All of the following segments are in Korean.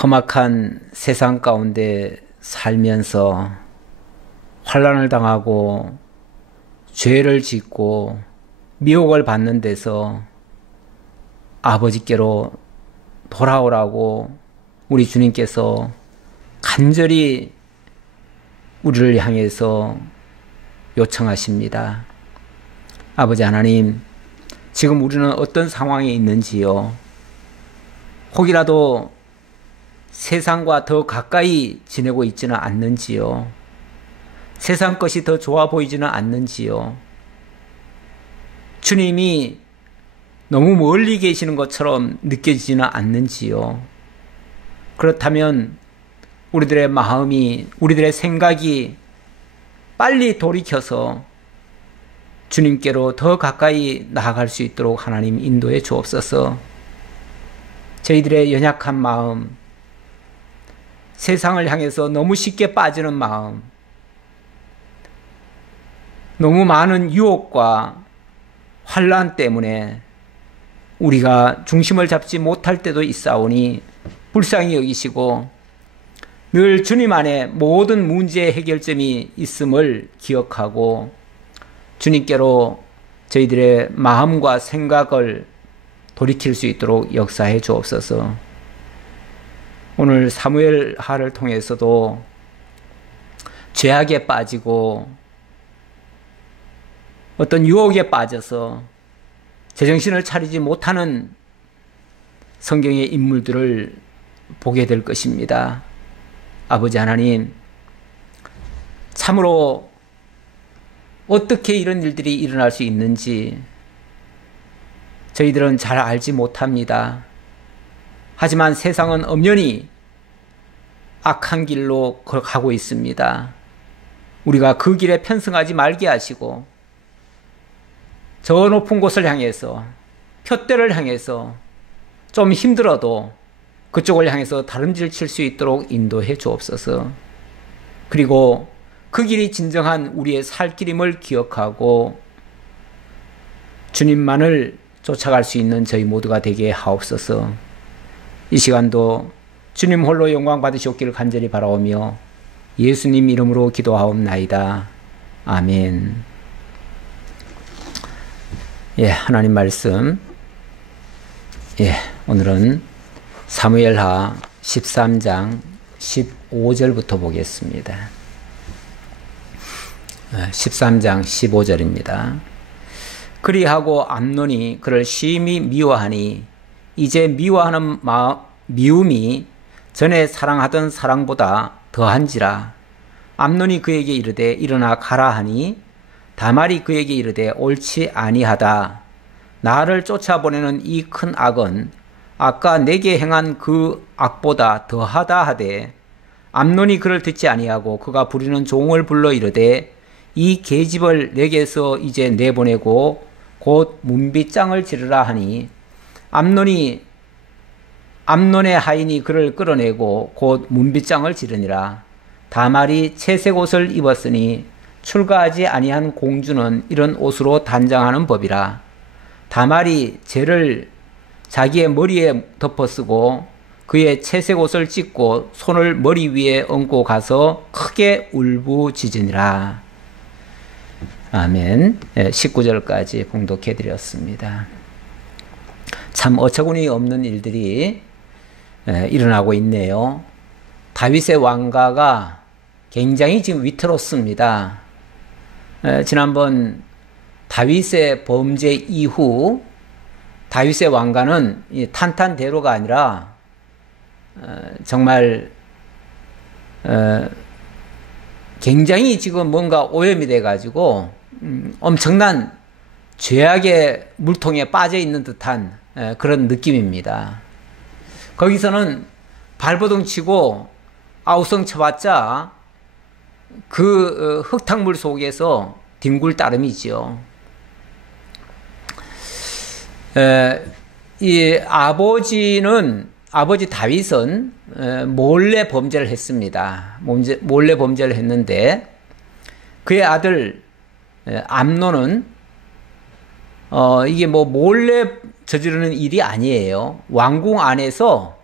험악한 세상 가운데 살면서 환난을 당하고 죄를 짓고 미혹을 받는 데서 아버지께로 돌아오라고 우리 주님께서 간절히 우리를 향해서 요청하십니다. 아버지 하나님, 지금 우리는 어떤 상황에 있는지요? 혹이라도 세상과 더 가까이 지내고 있지는 않는지요? 세상 것이 더 좋아 보이지는 않는지요? 주님이 너무 멀리 계시는 것처럼 느껴지지는 않는지요? 그렇다면 우리들의 마음이, 우리들의 생각이 빨리 돌이켜서 주님께로 더 가까이 나아갈 수 있도록 하나님 인도해 주옵소서. 저희들의 연약한 마음, 세상을 향해서 너무 쉽게 빠지는 마음, 너무 많은 유혹과 환난 때문에 우리가 중심을 잡지 못할 때도 있사오니 불쌍히 여기시고 늘 주님 안에 모든 문제의 해결점이 있음을 기억하고 주님께로 저희들의 마음과 생각을 돌이킬 수 있도록 역사해 주옵소서. 오늘 사무엘하를 통해서도 죄악에 빠지고 어떤 유혹에 빠져서 제정신을 차리지 못하는 성경의 인물들을 보게 될 것입니다. 아버지 하나님, 참으로 어떻게 이런 일들이 일어날 수 있는지 저희들은 잘 알지 못합니다. 하지만 세상은 엄연히 악한 길로 가고 있습니다. 우리가 그 길에 편승하지 말게 하시고 저 높은 곳을 향해서, 푯대를 향해서 좀 힘들어도 그쪽을 향해서 다름질 칠 수 있도록 인도해 주옵소서. 그리고 그 길이 진정한 우리의 살 길임을 기억하고 주님만을 쫓아갈 수 있는 저희 모두가 되게 하옵소서. 이 시간도 주님 홀로 영광 받으시옵기를 간절히 바라오며 예수님 이름으로 기도하옵나이다. 아멘. 하나님 말씀. 오늘은 사무엘하 13장 15절부터 보겠습니다. 13장 15절입니다. 그리하고 암논이 그를 심히 미워하니 이제 미워하는 미움이 전에 사랑하던 사랑보다 더한지라. 암논이 그에게 이르되 일어나 가라 하니 다말이 그에게 이르되 옳지 아니하다. 나를 쫓아보내는 이 큰 악은 아까 내게 행한 그 악보다 더하다 하되 암논이 그를 듣지 아니하고 그가 부리는 종을 불러 이르되 이 계집을 내게서 이제 내보내고 곧 문빗장을 지르라 하니 암논의 하인이 그를 끌어내고 곧 문빗장을 지르니라. 다말이 채색 옷을 입었으니 출가하지 아니한 공주는 이런 옷으로 단장하는 법이라. 다말이 재를 자기의 머리에 덮어쓰고 그의 채색 옷을 찢고 손을 머리 위에 얹고 가서 크게 울부짖으니라. 아멘. 19절까지 봉독해 드렸습니다. 참 어처구니 없는 일들이 일어나고 있네요. 다윗의 왕가가 굉장히 지금 위태롭습니다. 지난번 다윗의 범죄 이후 다윗의 왕가는 탄탄대로가 아니라 정말 굉장히 지금 뭔가 오염이 돼가지고 엄청난 죄악의 물통에 빠져 있는 듯한 그런 느낌입니다. 거기서는 발버둥 치고 아우성 쳐봤자 그 흙탕물 속에서 뒹굴 따름이지요. 이 아버지 다윗은 몰래 범죄를 했습니다. 몰래 범죄를 했는데 그의 아들 암논은 이게 뭐 몰래 저지르는 일이 아니에요. 왕궁 안에서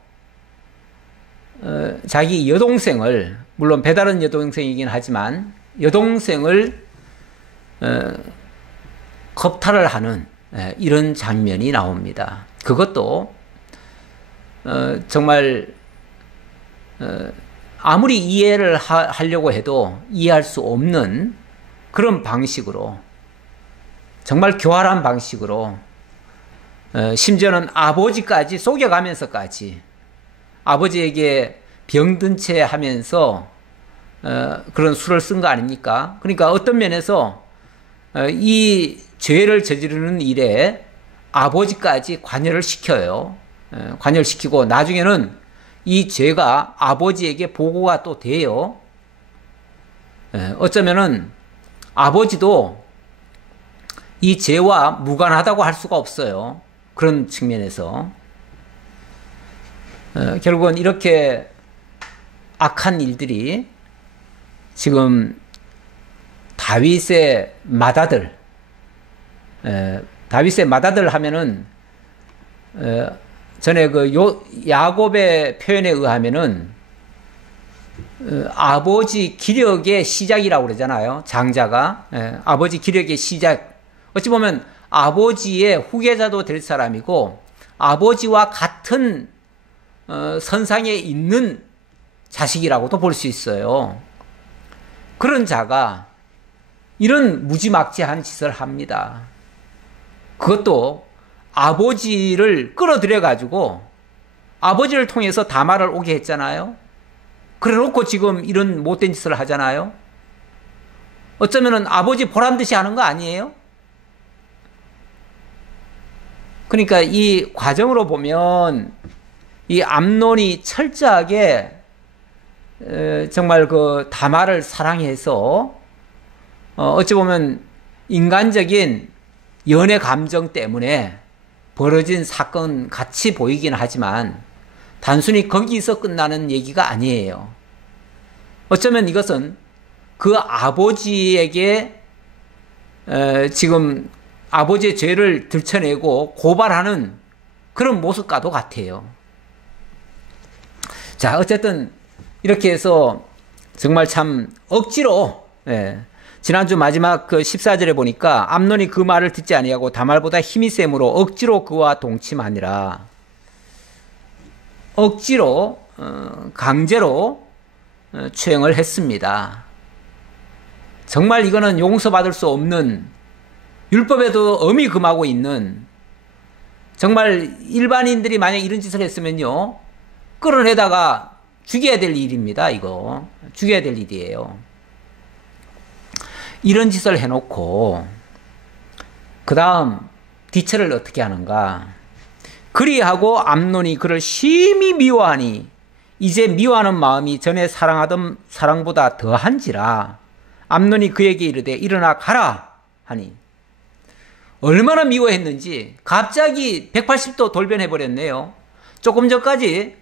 자기 여동생을, 물론 배다른 여동생이긴 하지만 여동생을 겁탈을 하는 이런 장면이 나옵니다. 그것도 정말 아무리 이해를 하려고 해도 이해할 수 없는 그런 방식으로, 정말 교활한 방식으로, 심지어는 아버지까지 속여가면서까지 아버지에게 병든 채 하면서 그런 수를 쓴 거 아닙니까? 그러니까 어떤 면에서 이 죄를 저지르는 일에 아버지까지 관여를 시켜요. 관여를 시키고 나중에는 이 죄가 아버지에게 보고가 또 돼요. 어쩌면은 아버지도 이 죄와 무관하다고 할 수가 없어요. 그런 측면에서 결국은 이렇게 악한 일들이 지금 다윗의 맏아들 하면은 전에 야곱의 표현에 의하면은 아버지 기력의 시작이라고 그러잖아요. 장자가 아버지 기력의 시작. 어찌 보면 아버지의 후계자도 될 사람이고 아버지와 같은 선상에 있는 자식이라고도 볼 수 있어요. 그런 자가 이런 무지막지한 짓을 합니다. 그것도 아버지를 끌어들여 가지고 아버지를 통해서 다말을 오게 했잖아요. 그래 놓고 지금 이런 못된 짓을 하잖아요. 어쩌면은 아버지 보란 듯이 하는 거 아니에요? 그러니까 이 과정으로 보면 이 암논이 철저하게 정말 그 다말을 사랑해서 어찌 보면 인간적인 연애 감정 때문에 벌어진 사건 같이 보이긴 하지만 단순히 거기서 끝나는 얘기가 아니에요. 어쩌면 이것은 그 아버지에게 지금 아버지의 죄를 들춰내고 고발하는 그런 모습과도 같아요. 자, 어쨌든 이렇게 해서 정말 참 억지로, 지난주 마지막 그 14절에 보니까 암논이 그 말을 듣지 아니하고 다말보다 힘이 셈으로 억지로 그와 동침하니라. 억지로 강제로 추행을 했습니다. 정말 이거는 용서받을 수 없는, 율법에도 엄히 금하고 있는, 정말 일반인들이 만약 이런 짓을 했으면요 끌어내다가 죽여야 될 일입니다. 이거 죽여야 될 일이에요. 이런 짓을 해놓고 그 다음 뒤처리를 어떻게 하는가. 그리하고 암논이 그를 심히 미워하니 이제 미워하는 마음이 전에 사랑하던 사랑보다 더한지라. 암논이 그에게 이르되 일어나 가라 하니. 얼마나 미워했는지 갑자기 180도 돌변해버렸네요. 조금 전까지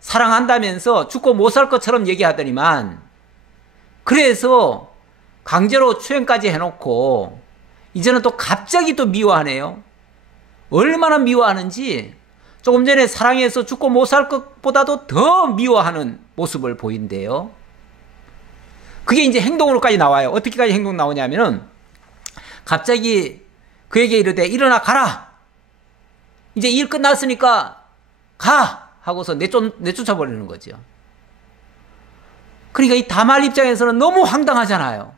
사랑한다면서 죽고 못 살 것처럼 얘기하더니만, 그래서 강제로 추행까지 해놓고 이제는 또 갑자기 또 미워하네요. 얼마나 미워하는지 조금 전에 사랑해서 죽고 못 살 것보다도 더 미워하는 모습을 보인대요. 그게 이제 행동으로까지 나와요. 어떻게까지 행동 나오냐면은 갑자기 그에게 이르되 일어나 가라. 이제 일 끝났으니까 가 하고서 내쫓아버리는 거죠. 그러니까 이 다말 입장에서는 너무 황당하잖아요.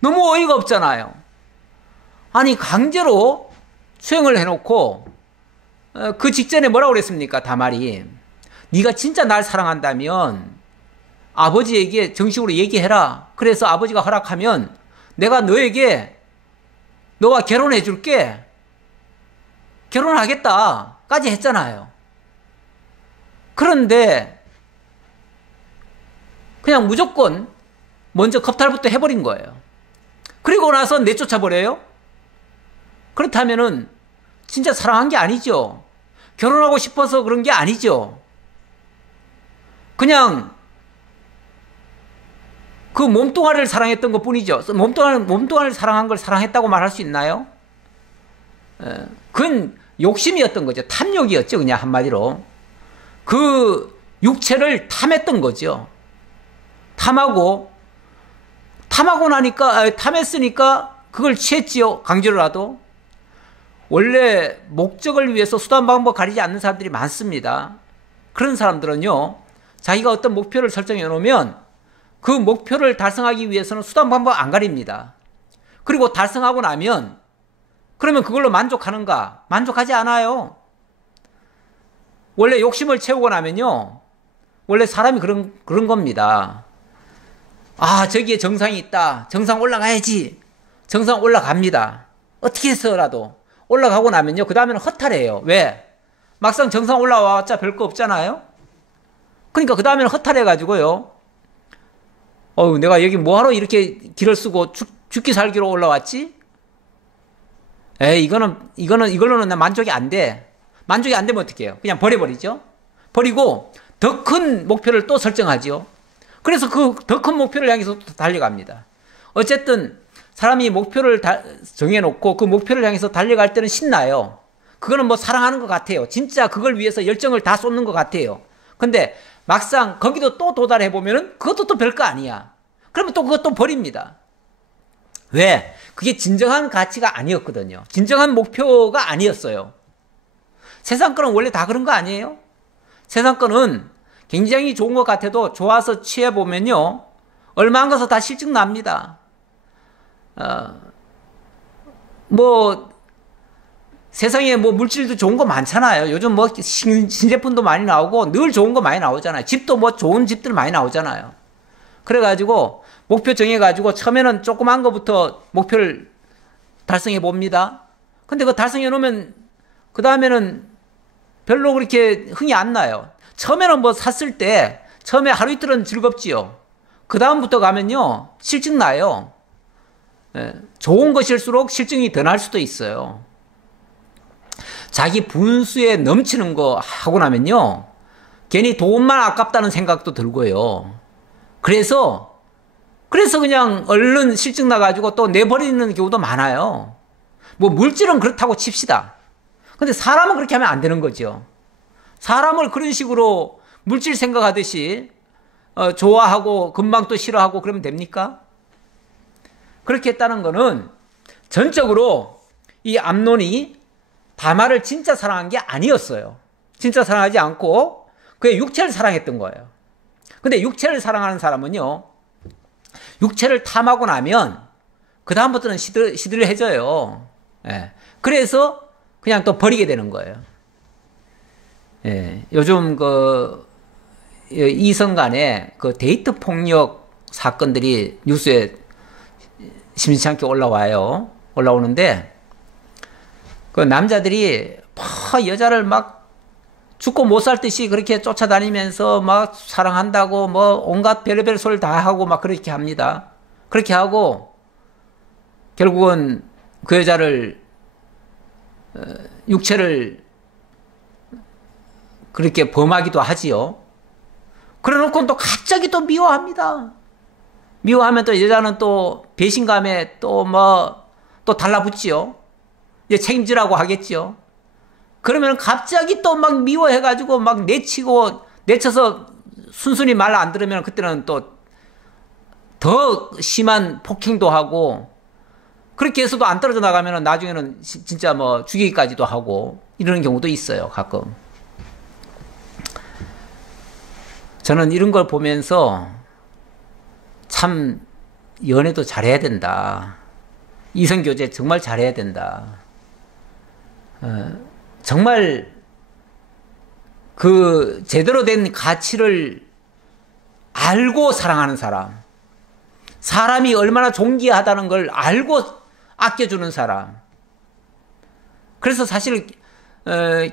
너무 어이가 없잖아요. 아니 강제로 수행을 해놓고 그 직전에 뭐라고 그랬습니까? 다말이 네가 진짜 날 사랑한다면 아버지에게 정식으로 얘기해라. 그래서 아버지가 허락하면 내가 너와 결혼해 줄게. 결혼하겠다까지 했잖아요. 그런데 그냥 무조건 먼저 겁탈부터 해버린 거예요. 그리고 나서 내쫓아버려요? 그렇다면은 진짜 사랑한 게 아니죠. 결혼하고 싶어서 그런 게 아니죠. 그냥 그 몸뚱아리를 사랑했던 것 뿐이죠. 몸뚱아리를 사랑한 걸 사랑했다고 말할 수 있나요? 그건 욕심이었던 거죠. 탐욕이었죠. 그냥 한마디로. 그 육체를 탐했던 거죠. 탐하고 나니까, 탐했으니까 그걸 취했지요. 강제로라도. 원래 목적을 위해서 수단 방법 가리지 않는 사람들이 많습니다. 그런 사람들은요, 자기가 어떤 목표를 설정해 놓으면 그 목표를 달성하기 위해서는 수단 방법 안 가립니다. 그리고 달성하고 나면 그러면 그걸로 만족하는가? 만족하지 않아요. 원래 욕심을 채우고 나면요, 원래 사람이 그런 겁니다. 아, 저기에 정상이 있다. 정상 올라가야지. 정상 올라갑니다. 어떻게 해서라도. 올라가고 나면요, 그 다음에는 허탈해요. 왜? 막상 정상 올라와봤자 별거 없잖아요? 그러니까 그 다음에는 허탈해가지고요. 내가 여기 뭐하러 이렇게 길을 쓰고 죽기 살기로 올라왔지? 이걸로는 나 만족이 안 돼. 만족이 안 되면 어떡해요? 그냥 버려버리죠? 버리고 더 큰 목표를 또 설정하죠. 그래서 그 더 큰 목표를 향해서 또 달려갑니다. 어쨌든 사람이 목표를 정해놓고 그 목표를 향해서 달려갈 때는 신나요. 그거는 뭐 사랑하는 것 같아요. 진짜 그걸 위해서 열정을 다 쏟는 것 같아요. 근데 막상 거기도 또 도달해보면은 그것도 또 별거 아니야. 그러면 또 그것도 버립니다. 왜? 그게 진정한 가치가 아니었거든요. 진정한 목표가 아니었어요. 세상 거는 원래 다 그런 거 아니에요? 세상 거는 굉장히 좋은 것 같아도 좋아서 취해보면요, 얼마 안 가서 다 실증 납니다. 세상에 물질도 좋은 거 많잖아요. 요즘 신제품도 많이 나오고 늘 좋은 거 많이 나오잖아요. 집도 좋은 집들 많이 나오잖아요. 그래가지고 목표 정해가지고 처음에는 조그만 거부터 목표를 달성해 봅니다. 근데 그거 달성해 놓으면 그 다음에는 별로 그렇게 흥이 안 나요. 처음에는 샀을 때 처음에 하루 이틀은 즐겁지요. 그 다음부터 가면요, 실증 나요. 좋은 것일수록 실증이 더 날 수도 있어요. 자기 분수에 넘치는 거 하고 나면요, 괜히 돈만 아깝다는 생각도 들고요. 그래서 그냥 얼른 실증 나가지고 또 내버리는 경우도 많아요. 물질은 그렇다고 칩시다. 근데 사람은 그렇게 하면 안 되는 거죠. 사람을 그런 식으로 물질 생각하듯이 좋아하고 금방 또 싫어하고 그러면 됩니까? 그렇게 했다는 거는 전적으로 이 암논이 다말을 진짜 사랑한 게 아니었어요. 진짜 사랑하지 않고 그의 육체를 사랑했던 거예요. 근데 육체를 사랑하는 사람은요, 육체를 탐하고 나면 그 다음부터는 시들해져요. 그래서 그냥 또 버리게 되는 거예요. 요즘 이성 간의 데이트 폭력 사건들이 뉴스에 심심치 않게 올라오는데, 그 남자들이 여자를 막 죽고 못 살 듯이 그렇게 쫓아다니면서 막 사랑한다고 온갖 별의별 소리를 다 하고 막 그렇게 합니다. 그렇게 하고 결국은 그 여자를 육체를 그렇게 범하기도 하지요. 그래 놓고 또 갑자기 또 미워합니다. 미워하면 또 여자는 또 배신감에 또 달라붙지요. 이제 책임지라고 하겠지요. 그러면 갑자기 또 막 미워해가지고 막 내쳐서 순순히 말 안 들으면 그때는 또 더 심한 폭행도 하고, 그렇게 해서도 안 떨어져 나가면 나중에는 진짜 죽이기까지도 하고 이러는 경우도 있어요, 가끔. 저는 이런 걸 보면서 참 연애도 잘해야 된다. 이성교제 정말 잘해야 된다. 정말 그 제대로 된 가치를 알고 사랑하는 사람, 사람이 얼마나 존귀하다는 걸 알고 아껴주는 사람. 그래서 사실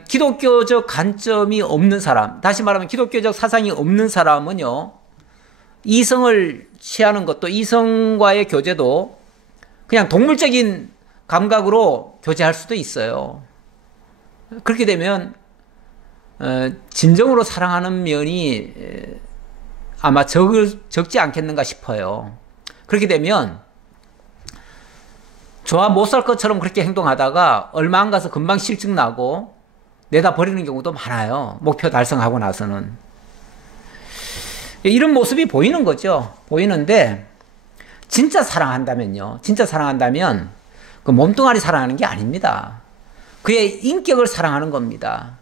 기독교적 관점이 없는 사람, 다시 말하면 기독교적 사상이 없는 사람은요, 이성을 취하는 것도, 이성과의 교제도 그냥 동물적인 감각으로 교제할 수도 있어요. 그렇게 되면 진정으로 사랑하는 면이 아마 적지 않겠는가 싶어요. 그렇게 되면 좋아 못 살 것처럼 그렇게 행동하다가 얼마 안 가서 금방 실증나고 내다 버리는 경우도 많아요. 목표 달성하고 나서는. 이런 모습이 보이는 거죠. 보이는데 진짜 사랑한다면요. 진짜 사랑한다면 그 몸뚱아리 사랑하는 게 아닙니다. 그의 인격을 사랑하는 겁니다.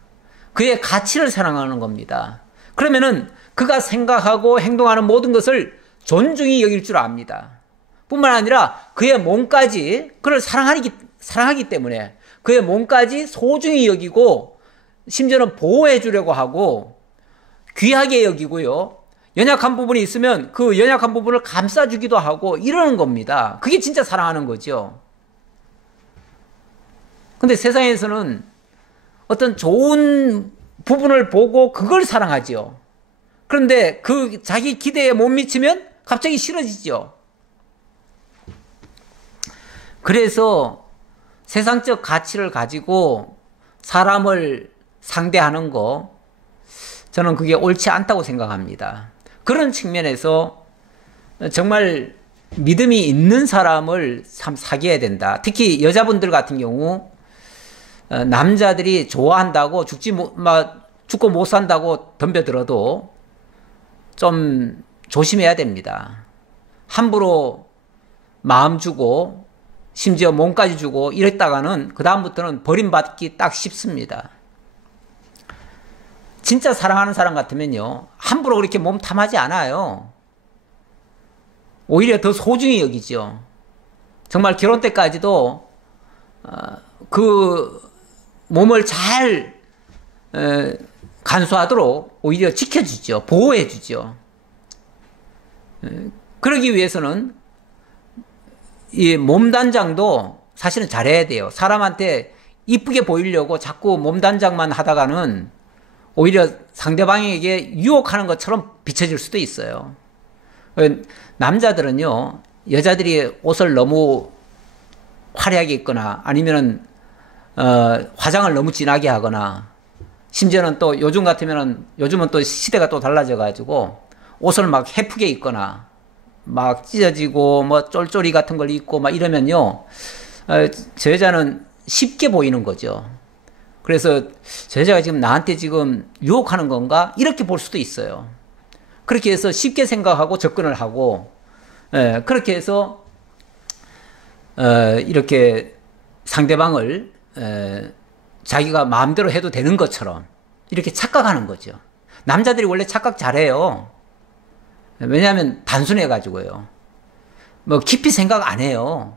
그의 가치를 사랑하는 겁니다. 그러면은 그가 생각하고 행동하는 모든 것을 존중히 여길 줄 압니다. 뿐만 아니라 그의 몸까지 그를 사랑하기 때문에 그의 몸까지 소중히 여기고 심지어는 보호해 주려고 하고 귀하게 여기고요. 연약한 부분이 있으면 그 연약한 부분을 감싸주기도 하고 이러는 겁니다. 그게 진짜 사랑하는 거죠. 근데 세상에서는 어떤 좋은 부분을 보고 그걸 사랑하죠. 그런데 그 자기 기대에 못 미치면 갑자기 싫어지죠. 그래서 세상적 가치를 가지고 사람을 상대하는 거, 저는 그게 옳지 않다고 생각합니다. 그런 측면에서 정말 믿음이 있는 사람을 참 사귀어야 된다. 특히 여자분들 같은 경우 남자들이 좋아한다고 죽고 못 산다고 덤벼들어도 좀 조심해야 됩니다. 함부로 마음 주고 심지어 몸까지 주고 이랬다가는 그 다음부터는 버림받기 딱 쉽습니다. 진짜 사랑하는 사람 같으면요, 함부로 그렇게 몸 탐하지 않아요. 오히려 더 소중히 여기죠. 정말 결혼 때까지도 그 몸을 잘 간수하도록 오히려 지켜주죠. 보호해주죠. 그러기 위해서는 이 몸단장도 사실은 잘해야 돼요. 사람한테 이쁘게 보이려고 자꾸 몸단장만 하다가는 오히려 상대방에게 유혹하는 것처럼 비춰질 수도 있어요. 남자들은요, 여자들이 옷을 너무 화려하게 입거나 아니면은 화장을 너무 진하게 하거나 심지어는 또 요즘 같으면은 요즘은 또 시대가 또 달라져 가지고 옷을 막 해프게 입거나 막 찢어지고 뭐 쫄쫄이 같은 걸 입고 막 이러면요, 저 여자는 쉽게 보이는 거죠. 그래서 저 여자가 지금 나한테 지금 유혹하는 건가? 이렇게 볼 수도 있어요. 그렇게 해서 쉽게 생각하고 접근을 하고, 그렇게 해서 이렇게 상대방을 자기가 마음대로 해도 되는 것처럼 이렇게 착각하는 거죠. 남자들이 원래 착각 잘해요. 왜냐하면 단순해가지고요. 뭐 깊이 생각 안 해요.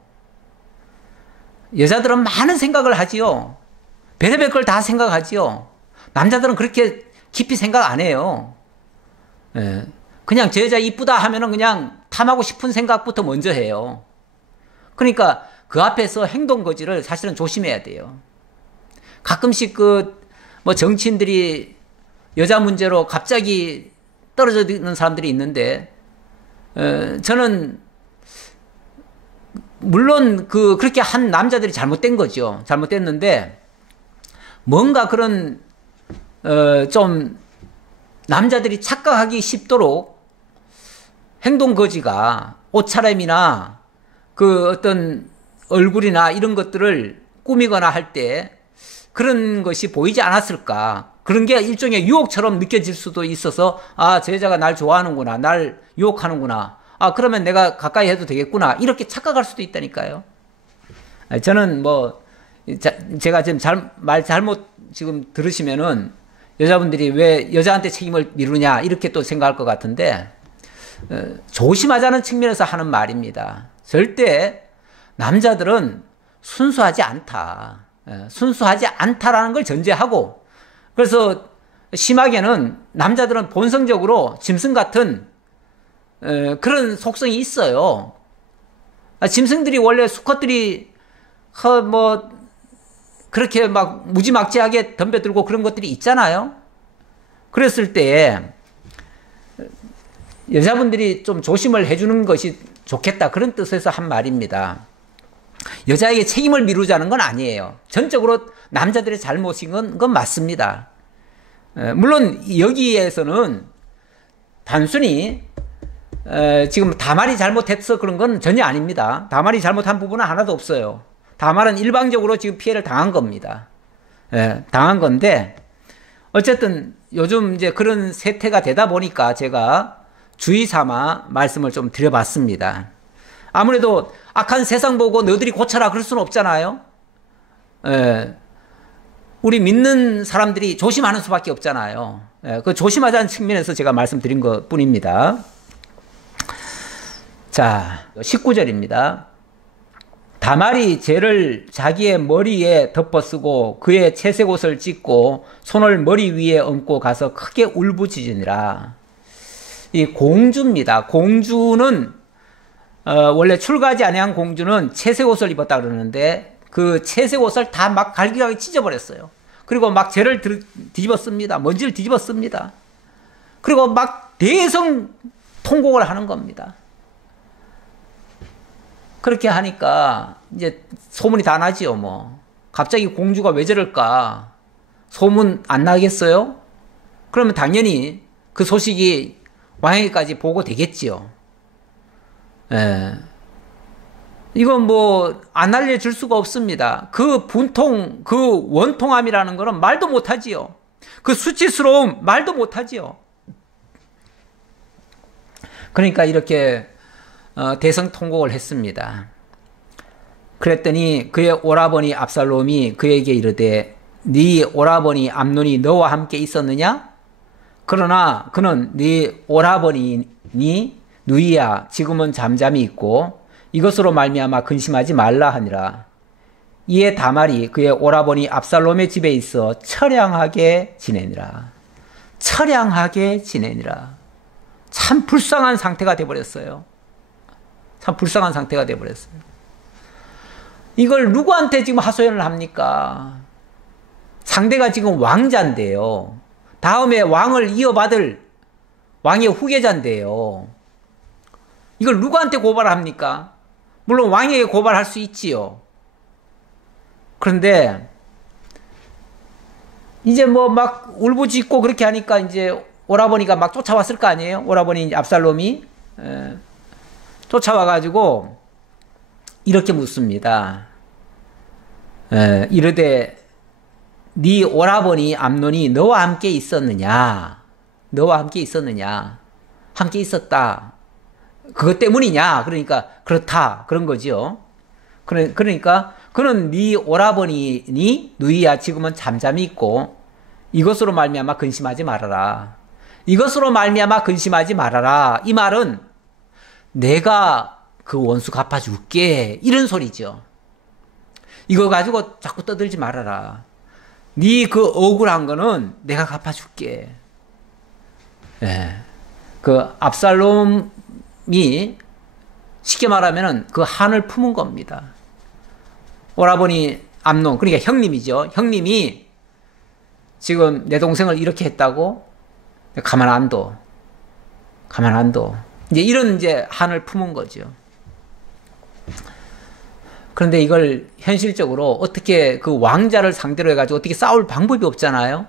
여자들은 많은 생각을 하지요. 별의별 걸 다 생각하지요. 남자들은 그렇게 깊이 생각 안 해요. 그냥 저 여자 이쁘다 하면은 그냥 탐하고 싶은 생각부터 먼저 해요. 그러니까 그 앞에서 행동 거지를 사실은 조심해야 돼요. 가끔씩 뭐 정치인들이 여자 문제로 갑자기 떨어져 있는 사람들이 있는데, 저는 물론 그렇게 한 남자들이 잘못된 거죠. 잘못됐는데 뭔가 그런 좀 남자들이 착각하기 쉽도록 행동 거지가 옷차림이나 그 어떤 얼굴이나 이런 것들을 꾸미거나 할 때 그런 것이 보이지 않았을까. 그런 게 일종의 유혹처럼 느껴질 수도 있어서, 아, 저 여자가 날 좋아하는구나, 날 유혹하는구나, 아, 그러면 내가 가까이 해도 되겠구나, 이렇게 착각할 수도 있다니까요. 저는 뭐 제가 지금 말 잘못 지금 들으시면은 여자분들이 왜 여자한테 책임을 미루냐 이렇게 또 생각할 것 같은데, 조심하자는 측면에서 하는 말입니다. 절대 남자들은 순수하지 않다. 순수하지 않다라는 걸 전제하고, 그래서 심하게는 남자들은 본성적으로 짐승 같은 그런 속성이 있어요. 짐승들이 원래 수컷들이 뭐 그렇게 막 무지막지하게 덤벼들고 그런 것들이 있잖아요. 그랬을 때 여자분들이 좀 조심을 해주는 것이 좋겠다, 그런 뜻에서 한 말입니다. 여자에게 책임을 미루자는 건 아니에요. 전적으로 남자들의 잘못인 건 맞습니다. 물론 여기에서는 단순히 지금 다말이 잘못해서 그런 건 전혀 아닙니다. 다말이 잘못한 부분은 하나도 없어요. 다말은 일방적으로 지금 피해를 당한 겁니다. 당한 건데, 어쨌든 요즘 이제 그런 세태가 되다 보니까 제가 주의 삼아 말씀을 좀 드려봤습니다. 아무래도 악한 세상 보고 너희들이 고쳐라 그럴 수는 없잖아요. 우리 믿는 사람들이 조심하는 수밖에 없잖아요. 그 조심하자는 측면에서 제가 말씀드린 것 뿐입니다. 자, 19절입니다. 다말이 죄를 자기의 머리에 덮어쓰고 그의 채색 옷을 찢고 손을 머리 위에 얹고 가서 크게 울부짖으니라. 이 공주입니다. 공주는 원래 출가하지 아니한 공주는 채색 옷을 입었다 그러는데 그 채색 옷을 다 막 갈기갈기 찢어버렸어요. 그리고 막 죄를 뒤집었습니다. 먼지를 뒤집었습니다. 그리고 막 대성 통곡을 하는 겁니다. 그렇게 하니까 이제 소문이 다 나지요, 뭐. 갑자기 공주가 왜 저럴까? 소문 안 나겠어요? 그러면 당연히 그 소식이 왕에게까지 보고되겠지요. 예. 이건 뭐 안 알려줄 수가 없습니다. 그 분통, 그 원통함이라는 거는 말도 못하지요. 그 수치스러움 말도 못하지요. 그러니까 이렇게 대성통곡을 했습니다. 그랬더니 그의 오라버니 압살롬이 그에게 이르되 네 오라버니 암논이 너와 함께 있었느냐? 그러나 그는 네 오라버니니 누이야 지금은 잠잠히 있고 이것으로 말미암아 근심하지 말라 하니라. 이에 다말이 그의 오라버니 압살롬의 집에 있어 처량하게 지내니라. 처량하게 지내니라. 참 불쌍한 상태가 되어버렸어요. 참 불쌍한 상태가 되어버렸어요. 이걸 누구한테 지금 하소연을 합니까? 상대가 지금 왕자인데요. 다음에 왕을 이어받을 왕의 후계자인데요. 이걸 누구한테 고발을 합니까? 물론 왕에게 고발할 수 있지요. 그런데 이제 뭐 막 울부짖고 그렇게 하니까 이제 오라버니가 막 쫓아왔을 거 아니에요? 오라버니 압살롬이 쫓아와가지고 이렇게 묻습니다. 이르되 네 오라버니 암논이 너와 함께 있었느냐? 너와 함께 있었느냐? 함께 있었다. 그것 때문이냐? 그러니까 그렇다. 그런 거죠. 그러니까 그는 네 오라버니니 누이야 지금은 잠잠히 있고 이것으로 말미암아 근심하지 말아라. 이것으로 말미암아 근심하지 말아라. 이 말은 내가 그 원수 갚아줄게. 이런 소리죠. 이거 가지고 자꾸 떠들지 말아라. 네 그 억울한 거는 내가 갚아줄게. 예. 그 압살롬이 쉽게 말하면은 그 한을 품은 겁니다. 오라버니 암논, 그러니까 형님이죠. 형님이 지금 내 동생을 이렇게 했다고 가만 안 둬. 가만 안 둬. 이제 이런 이제 한을 품은 거죠. 그런데 이걸 현실적으로 어떻게 그 왕자를 상대로 해가지고 어떻게 싸울 방법이 없잖아요.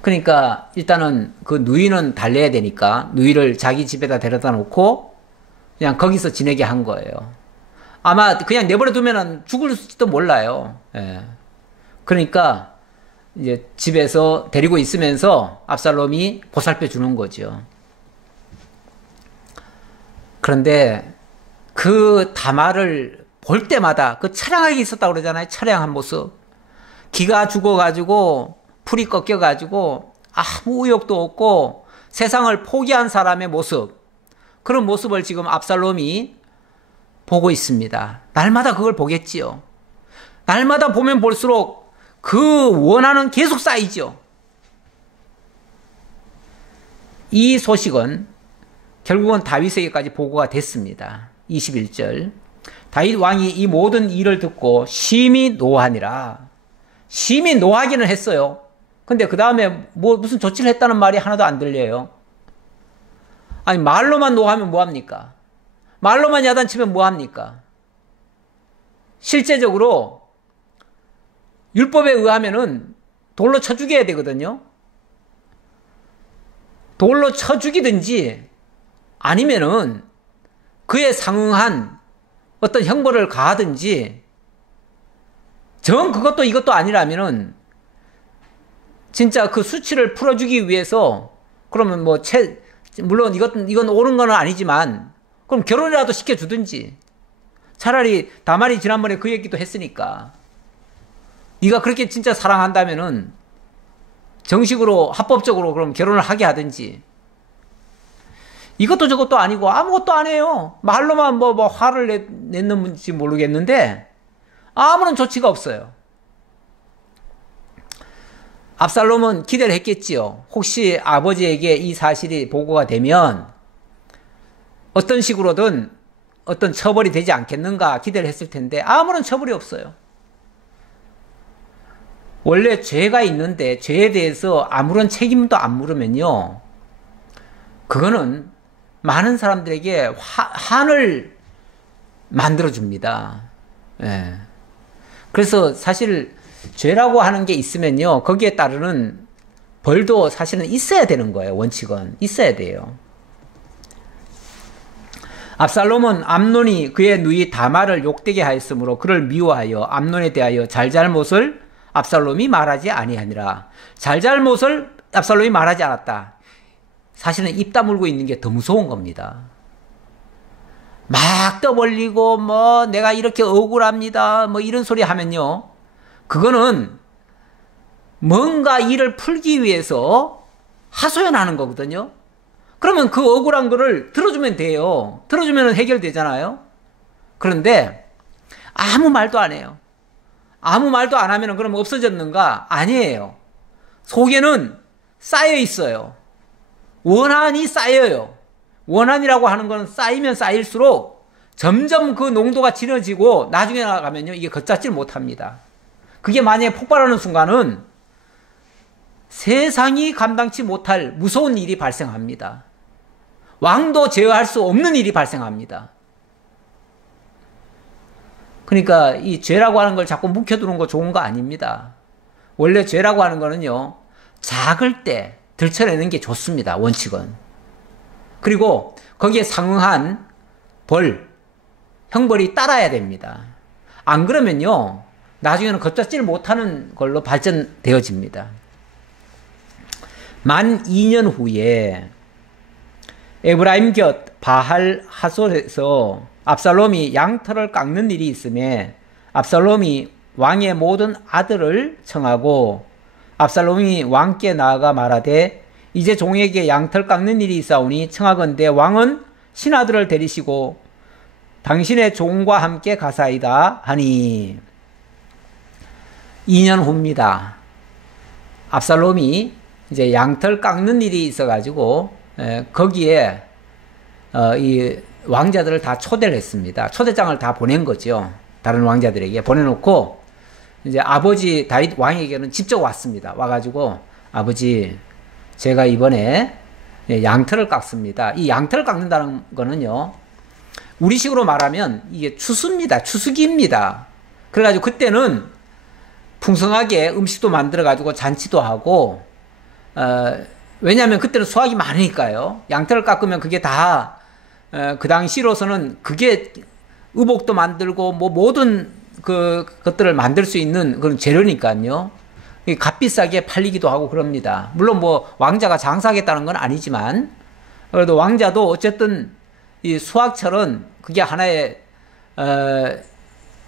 그러니까 일단은 그 누이는 달래야 되니까 누이를 자기 집에다 데려다 놓고 그냥 거기서 지내게 한 거예요. 아마 그냥 내버려 두면은 죽을지도 몰라요. 예. 그러니까 이제 집에서 데리고 있으면서 압살롬이 보살펴 주는 거죠. 그런데 그 다말을 볼 때마다 그 처량하게 있었다고 그러잖아요. 처량한 모습. 기가 죽어가지고 풀이 꺾여가지고 아무 의욕도 없고 세상을 포기한 사람의 모습. 그런 모습을 지금 압살롬이 보고 있습니다. 날마다 그걸 보겠지요. 날마다 보면 볼수록 그 원한은 계속 쌓이죠. 이 소식은 결국은 다윗에게까지 보고가 됐습니다. 21절. 다윗 왕이 이 모든 일을 듣고 심히 노하니라. 심히 노하기는 했어요. 근데 그 다음에 뭐 무슨 조치를 했다는 말이 하나도 안 들려요. 아니 말로만 노하면 뭐합니까? 말로만 야단치면 뭐합니까? 실제적으로 율법에 의하면은 돌로 쳐 죽여야 되거든요. 돌로 쳐 죽이든지 아니면은 그에 상응한 어떤 형벌을 가하든지 정 그것도 이것도 아니라면은 진짜 그 수치를 풀어주기 위해서 그러면 뭐 물론 이건 옳은 건 아니지만 그럼 결혼이라도 시켜주든지. 차라리 다말이 지난번에 그 얘기도 했으니까 네가 그렇게 진짜 사랑한다면은 정식으로 합법적으로 그럼 결혼을 하게 하든지. 이것도 저것도 아니고 아무것도 안 해요. 말로만 뭐 화를 냈는지 모르겠는데 아무런 조치가 없어요. 압살롬은 기대를 했겠지요. 혹시 아버지에게 이 사실이 보고가 되면 어떤 식으로든 어떤 처벌이 되지 않겠는가 기대를 했을 텐데 아무런 처벌이 없어요. 원래 죄가 있는데 죄에 대해서 아무런 책임도 안 물으면요, 그거는 많은 사람들에게 한을 만들어줍니다. 예. 그래서 사실 죄라고 하는 게 있으면요, 거기에 따르는 벌도 사실은 있어야 되는 거예요. 원칙은 있어야 돼요. 압살롬은 암논이 그의 누이 다말을 욕되게 하였으므로 그를 미워하여 암논에 대하여 잘잘못을 압살롬이 말하지 아니하니라. 잘잘못을 압살롬이 말하지 않았다. 사실은 입 다물고 있는 게 더 무서운 겁니다. 막 떠벌리고 뭐 내가 이렇게 억울합니다 뭐 이런 소리 하면요, 그거는 뭔가 일을 풀기 위해서 하소연하는 거거든요. 그러면 그 억울한 거를 들어주면 돼요. 들어주면 해결되잖아요. 그런데 아무 말도 안 해요. 아무 말도 안 하면 그럼 없어졌는가? 아니에요. 속에는 쌓여 있어요. 원한이 쌓여요. 원한이라고 하는 건 쌓이면 쌓일수록 점점 그 농도가 진해지고 나중에 나가면요, 이게 걷잡질 못합니다. 그게 만약에 폭발하는 순간은 세상이 감당치 못할 무서운 일이 발생합니다. 왕도 제어할 수 없는 일이 발생합니다. 그러니까 이 죄라고 하는 걸 자꾸 묵혀두는 거 좋은 거 아닙니다. 원래 죄라고 하는 거는요, 작을 때 들춰내는 게 좋습니다. 원칙은. 그리고 거기에 상응한 형벌이 따라야 됩니다. 안 그러면요, 나중에는 걷잡지를 못하는 걸로 발전되어집니다. 만 2년 후에 에브라임 곁 바할 하솔에서 압살롬이 양털을 깎는 일이 있음에 압살롬이 왕의 모든 아들을 청하고 압살롬이 왕께 나아가 말하되 이제 종에게 양털 깎는 일이 있사오니 청하건대 왕은 신하들을 데리시고 당신의 종과 함께 가사이다 하니. 2년 후입니다. 압살롬이 이제 양털 깎는 일이 있어가지고 거기에 이 왕자들을 다 초대를 했습니다. 초대장을 다 보낸 거죠. 다른 왕자들에게 보내놓고 이제 아버지 다윗 왕에게는 직접 왔습니다. 와가지고 아버지, 제가 이번에 양털을 깎습니다. 이 양털을 깎는다는 거는요, 우리식으로 말하면 이게 추수입니다. 추수기입니다. 그래가지고 그때는 풍성하게 음식도 만들어가지고 잔치도 하고, 왜냐하면 그때는 수확이 많으니까요. 양털을 깎으면 그게 다, 그 당시로서는 그게 의복도 만들고 뭐 모든 것들을 만들 수 있는 그런 재료니까요. 값비싸게 팔리기도 하고 그럽니다. 물론 뭐 왕자가 장사하겠다는 건 아니지만, 그래도 왕자도 어쨌든 이 수확철은 그게 하나의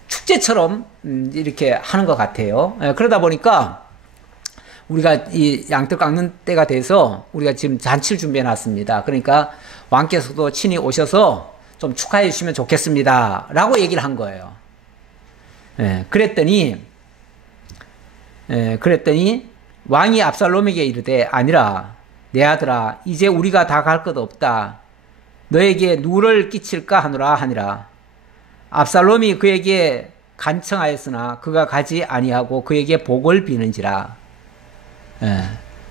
축제처럼 이렇게 하는 것 같아요. 그러다 보니까 우리가 이 양털 깎는 때가 돼서 우리가 지금 잔치를 준비해 놨습니다. 그러니까 왕께서도 친히 오셔서 좀 축하해 주시면 좋겠습니다 라고 얘기를 한 거예요. 그랬더니 왕이 압살롬에게 이르되 아니라 내 아들아, 이제 우리가 다 갈 것 없다. 너에게 누를 끼칠까 하노라 하니라. 압살롬이 그에게 간청하였으나 그가 가지 아니하고 그에게 복을 비는지라.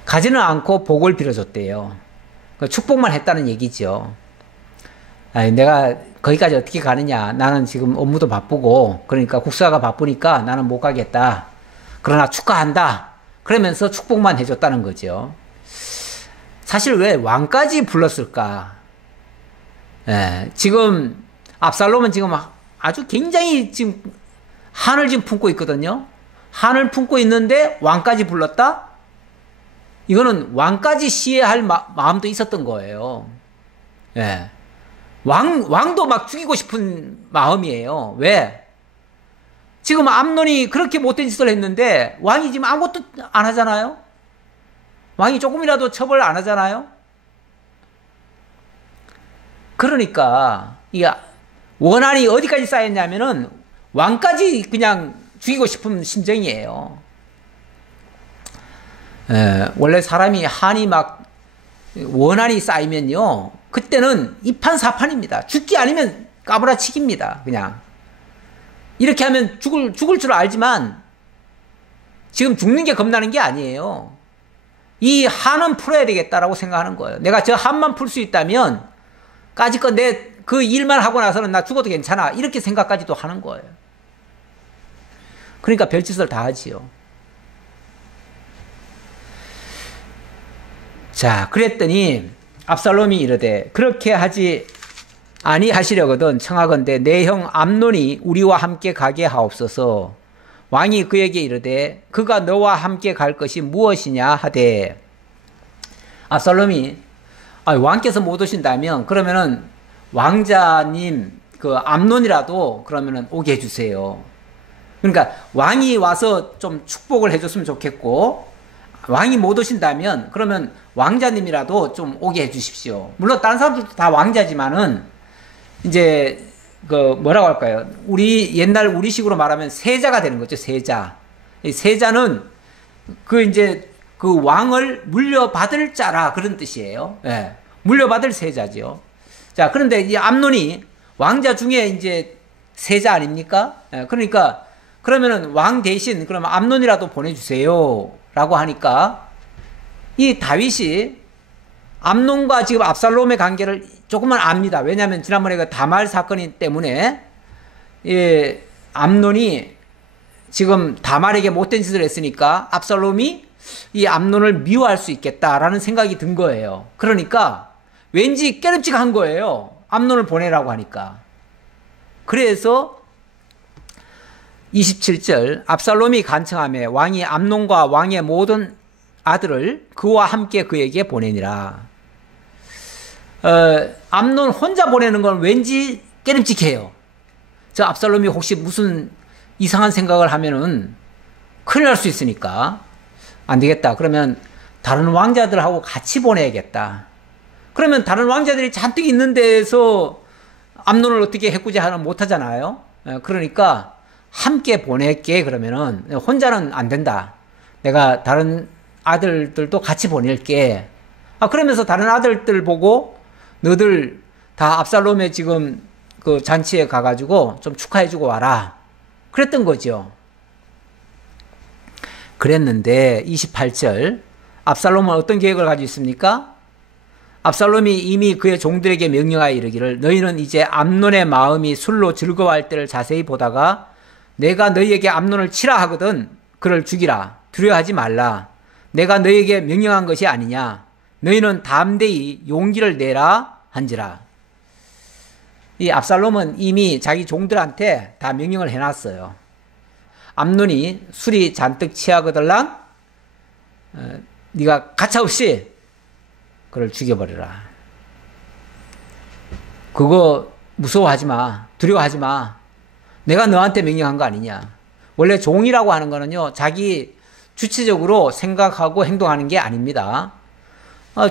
가지는 않고 복을 빌어줬대요. 축복만 했다는 얘기죠. 내가 거기까지 어떻게 가느냐. 나는 지금 업무도 바쁘고 그러니까 국사가 바쁘니까 나는 못 가겠다. 그러나 축하한다. 그러면서 축복만 해줬다는 거죠. 사실 왜 왕까지 불렀을까? 지금 압살롬은 지금 아주 굉장히 지금 한을 지금 품고 있거든요. 한을 품고 있는데 왕까지 불렀다? 이거는 왕까지 시해할 마음도 있었던 거예요. 예. 왕도 막 죽이고 싶은 마음이에요. 왜? 지금 암논이 그렇게 못된 짓을 했는데 왕이 지금 아무것도 안 하잖아요. 왕이 조금이라도 처벌 안 하잖아요. 그러니까 이 원한이 어디까지 쌓였냐면은 왕까지 그냥 죽이고 싶은 심정이에요. 원래 사람이 한이 막 원한이 쌓이면요, 그때는 이판사판입니다. 죽기 아니면 까무라치기입니다. 그냥 이렇게 하면 죽을 줄 알지만 지금 죽는 게 겁나는 게 아니에요. 이 한은 풀어야 되겠다라고 생각하는 거예요. 내가 저 한만 풀 수 있다면 까짓것 내 그 일만 하고 나서는 나 죽어도 괜찮아, 이렇게 생각까지도 하는 거예요. 그러니까 별짓을 다 하지요. 자, 그랬더니 압살롬이 이르되 그렇게 하지 아니하시려거든 청하건대 내 형 암논이 우리와 함께 가게 하옵소서. 왕이 그에게 이르되 그가 너와 함께 갈 것이 무엇이냐 하되, 압살롬이 왕께서 못 오신다면 그러면은 왕자님 그 암논이라도 그러면은 오게 해주세요. 그러니까 왕이 와서 좀 축복을 해줬으면 좋겠고, 왕이 못 오신다면 그러면 왕자님이라도 좀 오게 해주십시오. 물론 다른 사람들도 다 왕자지만은 이제 그 뭐라고 할까요? 옛날 우리식으로 말하면 세자가 되는 거죠. 세자. 이 세자는 이제 그 왕을 물려받을 자라, 그런 뜻이에요. 예. 물려받을 세자죠. 자, 그런데 이 암논이 왕자 중에 이제 세자 아닙니까? 예. 그러니까 그러면은 왕 대신 그러면 암논이라도 보내주세요 라고 하니까 이 다윗이 암논과 지금 압살롬의 관계를 조금만 압니다. 왜냐하면 지난번에 그 다말 사건이 때문에 암논이 지금 다말에게 못된 짓을 했으니까 압살롬이 이 암논을 미워할 수 있겠다라는 생각이 든 거예요. 그러니까 왠지 깨름직한 거예요. 암논을 보내라고 하니까. 그래서 27절 압살롬이 간청하며 왕이 암논과 왕의 모든 아들을 그와 함께 그에게 보내니라. 암논 혼자 보내는 건 왠지 깨름직해요. 저 압살롬이 혹시 무슨 이상한 생각을 하면은 큰일 날 수 있으니까 안 되겠다. 그러면 다른 왕자들하고 같이 보내야겠다. 그러면 다른 왕자들이 잔뜩 있는 데에서 암논을 어떻게 해꾸지하면 못하잖아요. 그러니까 함께 보낼게. 그러면은 혼자는 안 된다. 내가 다른 아들들도 같이 보낼게. 그러면서 다른 아들들 보고 너들 다 압살롬의 지금 그 잔치에 가가지고 좀 축하해주고 와라. 그랬던 거죠. 그랬는데 28절 압살롬은 어떤 계획을 가지고 있습니까? 압살롬이 이미 그의 종들에게 명령하여 이르기를 너희는 이제 암논의 마음이 술로 즐거워할 때를 자세히 보다가 내가 너희에게 암논을 치라 하거든 그를 죽이라. 두려워하지 말라. 내가 너희에게 명령한 것이 아니냐. 너희는 담대히 용기를 내라 한지라. 이 압살롬은 이미 자기 종들한테 다 명령을 해놨어요. 암논이 술이 잔뜩 취하거들랑 네가 가차없이 그를 죽여버리라. 그거 무서워하지 마. 두려워하지 마. 내가 너한테 명령한 거 아니냐. 원래 종이라고 하는 거는요, 자기 주체적으로 생각하고 행동하는 게 아닙니다.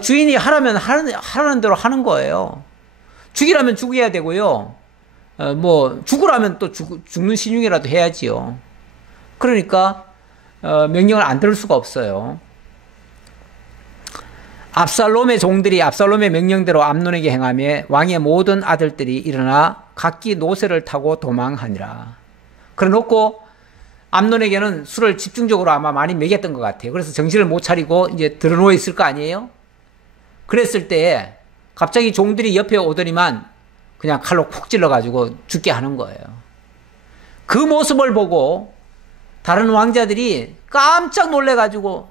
주인이 하라면 하라는 대로 하는 거예요. 죽이라면 죽여야 되고요. 죽으라면 또 죽는 신용이라도 해야지요. 그러니까 명령을 안 들을 수가 없어요. 압살롬의 종들이 압살롬의 명령대로 암논에게 행하며 왕의 모든 아들들이 일어나 각기 노새를 타고 도망하니라. 그래놓고 암논에게는 술을 집중적으로 아마 많이 먹였던 것 같아요. 그래서 정신을 못 차리고 이제 드러누워 있을 거 아니에요? 그랬을 때 갑자기 종들이 옆에 오더니만 그냥 칼로 콕 찔러가지고 죽게 하는 거예요. 그 모습을 보고 다른 왕자들이 깜짝 놀래가지고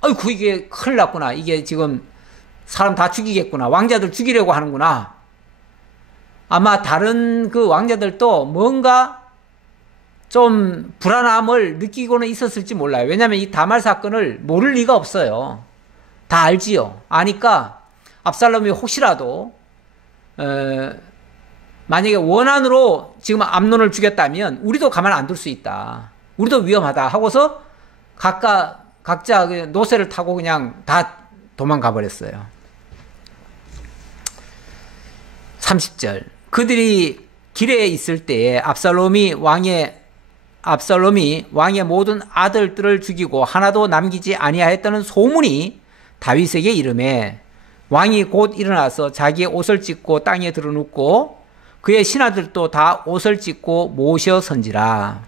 아이고 이게 큰일 났구나. 이게 지금 사람 다 죽이겠구나. 왕자들 죽이려고 하는구나. 아마 다른 그 왕자들도 뭔가 좀 불안함을 느끼고는 있었을지 몰라요. 왜냐하면 이 다말 사건을 모를 리가 없어요. 다 알지요. 아니까 압살롬이 혹시라도 만약에 원한으로 지금 암논을 죽였다면 우리도 가만 안 둘 수 있다. 우리도 위험하다 하고서 각자 노새를 타고 그냥 다 도망가 버렸어요. 30절. 그들이 길에 있을 때에 압살롬이 왕의 모든 아들들을 죽이고 하나도 남기지 아니하였다는 소문이 다윗에게 이르매 왕이 곧 일어나서 자기의 옷을 찢고 땅에 드러눕고 그의 신하들도 다 옷을 찢고 모셔 선지라.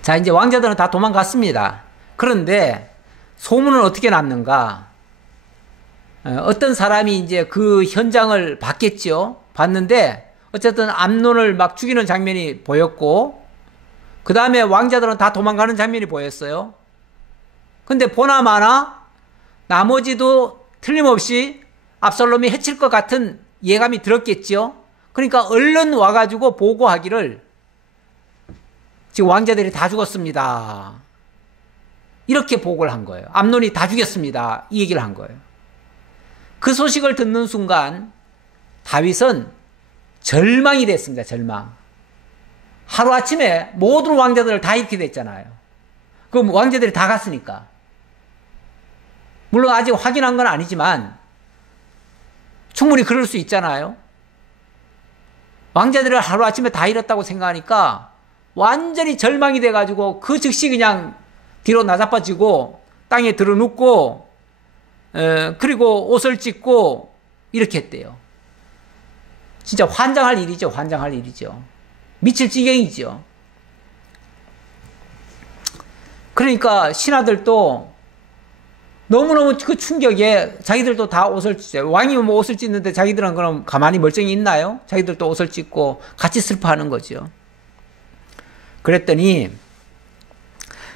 자, 이제 왕자들은 다 도망갔습니다. 그런데 소문은 어떻게 났는가? 어떤 사람이 이제 그 현장을 봤겠죠. 봤는데 어쨌든 암논을 막 죽이는 장면이 보였고, 그 다음에 왕자들은 다 도망가는 장면이 보였어요. 근데 보나마나 나머지도 틀림없이 압살롬이 해칠 것 같은 예감이 들었겠죠. 그러니까 얼른 와가지고 보고하기를 지금 왕자들이 다 죽었습니다. 이렇게 보고를 한 거예요. 암논이 다 죽였습니다. 이 얘기를 한 거예요. 그 소식을 듣는 순간 다윗은 절망이 됐습니다. 절망. 하루아침에 모든 왕자들 다 이렇게 됐잖아요. 그럼 왕자들이 다 갔으니까. 물론 아직 확인한 건 아니지만 충분히 그럴 수 있잖아요. 왕자들을 하루아침에 다 잃었다고 생각하니까 완전히 절망이 돼가지고 그 즉시 그냥 뒤로 나자빠지고 땅에 드러눕고 그리고 옷을 찢고 이렇게 했대요. 진짜 환장할 일이죠. 환장할 일이죠. 미칠 지경이죠. 그러니까 신하들도 너무너무 그 충격에 자기들도 다 옷을 찢어요. 왕이면 뭐 옷을 찢는데 자기들은 그럼 가만히 멀쩡히 있나요? 자기들도 옷을 찢고 같이 슬퍼하는 거죠. 그랬더니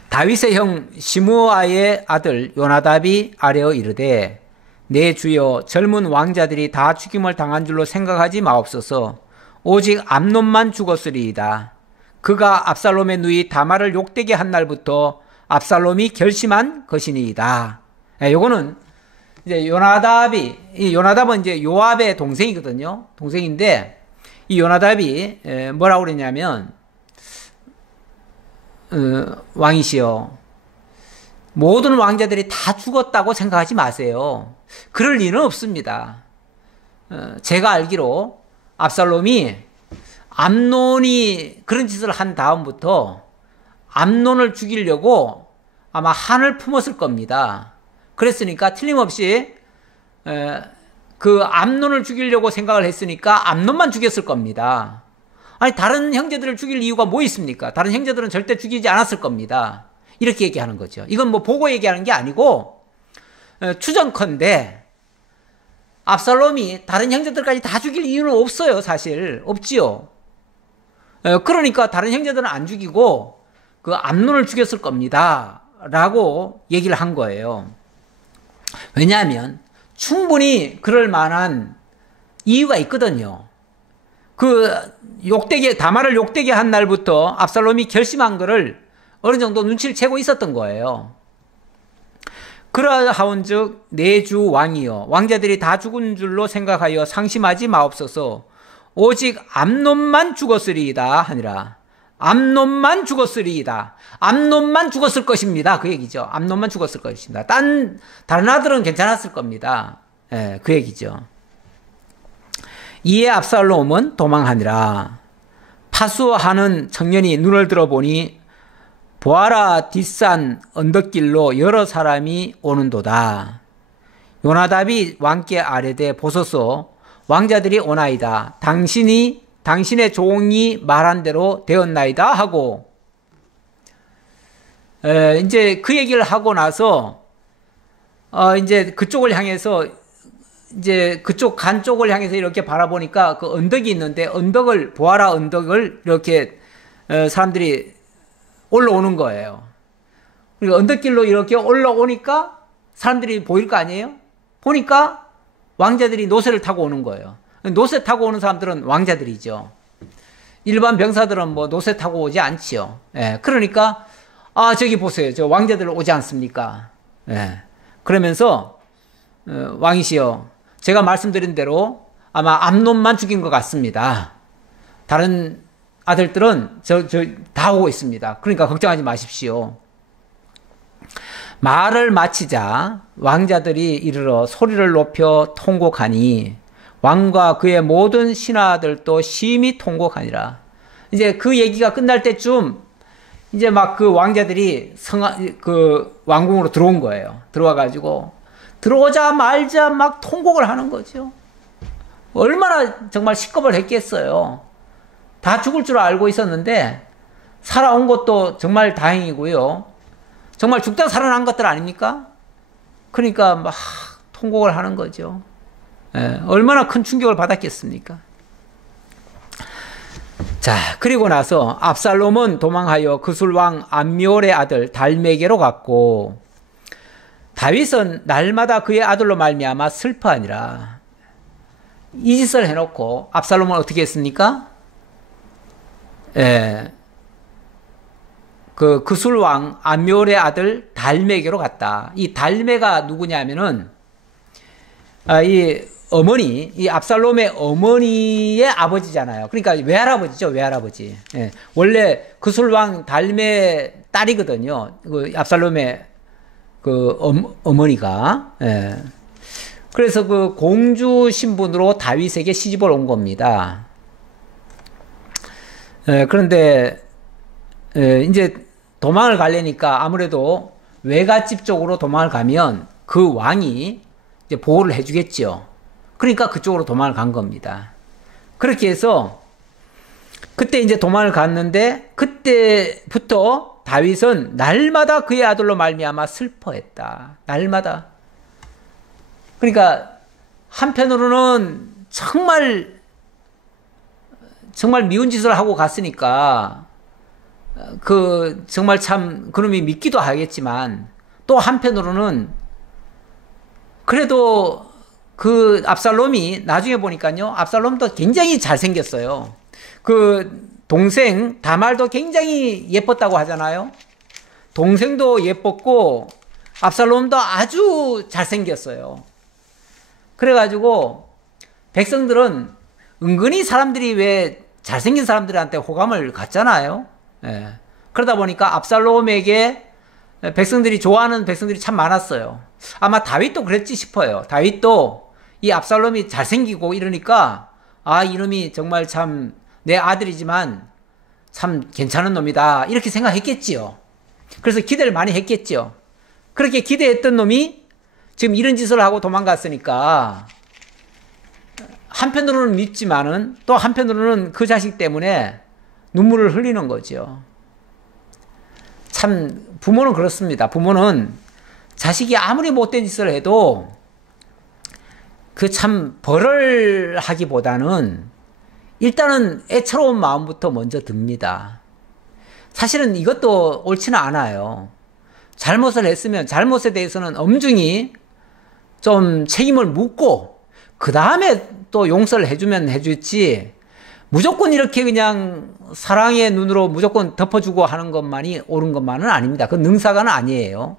다윗의 형 시므아의 아들 요나답이 아뢰어 이르되 내 주여 젊은 왕자들이 다 죽임을 당한 줄로 생각하지 마옵소서. 오직 암논만 죽었으리이다. 그가 압살롬의 누이 다말을 욕되게 한 날부터 압살롬이 결심한 것이니이다. 요거는 이제 요나답은 이제 요압의 동생이거든요. 동생인데 이 요나답이 뭐라고 그랬냐면 왕이시여 모든 왕자들이 다 죽었다고 생각하지 마세요. 그럴 리는 없습니다. 제가 알기로 압살롬이 암논이 그런 짓을 한 다음부터 암논을 죽이려고 아마 한을 품었을 겁니다. 그랬으니까 틀림없이 그 암논을 죽이려고 생각을 했으니까 암논만 죽였을 겁니다. 아니 다른 형제들을 죽일 이유가 뭐 있습니까? 다른 형제들은 절대 죽이지 않았을 겁니다. 이렇게 얘기하는 거죠. 이건 뭐 보고 얘기하는 게 아니고 추정컨대 압살롬이 다른 형제들까지 다 죽일 이유는 없어요. 사실 없지요. 그러니까 다른 형제들은 안 죽이고 그 암논을 죽였을 겁니다 라고 얘기를 한 거예요. 왜냐하면 충분히 그럴 만한 이유가 있거든요. 그 다말을 욕되게 한 날부터 압살롬이 결심한 거를 어느 정도 눈치를 채고 있었던 거예요. 그러하온즉 내 주 왕이여 왕자들이 다 죽은 줄로 생각하여 상심하지 마옵소서. 오직 암논만 죽었으리이다 하니라. 암논만 죽었으리이다. 암논만 죽었을 것입니다. 그 얘기죠. 암논만 죽었을 것입니다. 다른 아들은 괜찮았을 겁니다. 그 얘기죠. 이에 압살롬은 도망하니라. 파수하는 청년이 눈을 들어보니 보아라 뒷산 언덕길로 여러 사람이 오는도다. 요나답이 왕께 아뢰되 보소서 왕자들이 오나이다. 당신의 종이 말한 대로 되었나이다 하고 이제 그 얘기를 하고 나서 이제 그쪽을 향해서 이제 그쪽 간 쪽을 향해서 이렇게 바라보니까 그 언덕이 있는데 보아라 언덕을 이렇게 사람들이 올라오는 거예요. 그리고 언덕길로 이렇게 올라오니까 사람들이 보일 거 아니에요? 보니까 왕자들이 노새를 타고 오는 거예요. 노새 타고 오는 사람들은 왕자들이죠. 일반 병사들은 뭐 노새 타고 오지 않지요. 예, 그러니까 아 저기 보세요. 저 왕자들 오지 않습니까? 예, 그러면서 왕이시여 제가 말씀드린 대로 아마 암논만 죽인 것 같습니다. 다른 아들들은 다 오고 있습니다. 그러니까 걱정하지 마십시오. 말을 마치자 왕자들이 이르러 소리를 높여 통곡하니 왕과 그의 모든 신하들도 심히 통곡하니라. 이제 그 얘기가 끝날 때쯤 이제 막 그 왕자들이 그 왕궁으로 들어온 거예요. 들어와가지고 들어오자 말자 막 통곡을 하는 거죠. 얼마나 정말 시겁을 했겠어요. 다 죽을 줄 알고 있었는데 살아온 것도 정말 다행이고요. 정말 죽다 살아난 것들 아닙니까? 그러니까 막 통곡을 하는 거죠. 예, 얼마나 큰 충격을 받았겠습니까? 자, 그리고 나서 압살롬은 도망하여 그술왕 암미올의 아들 달메게로 갔고 다윗은 날마다 그의 아들로 말미암아 슬퍼하니라. 이 짓을 해놓고 압살롬은 어떻게 했습니까? 예, 그 그술왕 암미올의 아들 달메게로 갔다. 이 달메가 누구냐면은 이 어머니, 이 압살롬의 어머니의 아버지잖아요. 그러니까 외할아버지죠, 외할아버지. 예, 원래 그술왕 달메 딸이거든요. 그 압살롬의 그 어머니가. 예. 그래서 그 공주 신분으로 다윗에게 시집을 온 겁니다. 예, 그런데 이제 도망을 가려니까 아무래도 외갓집 쪽으로 도망을 가면 그 왕이 이제 보호를 해주겠죠. 그러니까 그쪽으로 도망을 간 겁니다. 그렇게 해서 그때 이제 도망을 갔는데 그때부터 다윗은 날마다 그의 아들로 말미암아 슬퍼했다. 날마다. 그러니까 한편으로는 정말 미운 짓을 하고 갔으니까 정말 참 그놈이 믿기도 하겠지만 또 한편으로는 그래도 그 압살롬이 나중에 보니까요, 압살롬도 굉장히 잘생겼어요. 그 동생 다말도 굉장히 예뻤다고 하잖아요. 동생도 예뻤고 압살롬도 아주 잘생겼어요. 그래가지고 백성들은 은근히 사람들이 왜 잘생긴 사람들한테 호감을 갖잖아요. 예. 그러다 보니까 압살롬에게 백성들이 좋아하는 백성들이 참 많았어요. 아마 다윗도 그랬지 싶어요. 다윗도 이 압살롬이 잘생기고 이러니까 아 이놈이 정말 참 내 아들이지만 참 괜찮은 놈이다 이렇게 생각했겠지요. 그래서 기대를 많이 했겠죠. 그렇게 기대했던 놈이 지금 이런 짓을 하고 도망갔으니까 한편으로는 밉지만은 또 한편으로는 그 자식 때문에 눈물을 흘리는 거죠. 참 부모는 그렇습니다. 부모는 자식이 아무리 못된 짓을 해도 그 참 벌을 하기보다는 일단은 애처로운 마음부터 먼저 듭니다. 사실은 이것도 옳지는 않아요. 잘못을 했으면 잘못에 대해서는 엄중히 좀 책임을 묻고 그 다음에 또 용서를 해주면 해주지 무조건 이렇게 그냥 사랑의 눈으로 무조건 덮어주고 하는 것만이 옳은 것만은 아닙니다. 그건 능사가는 아니에요.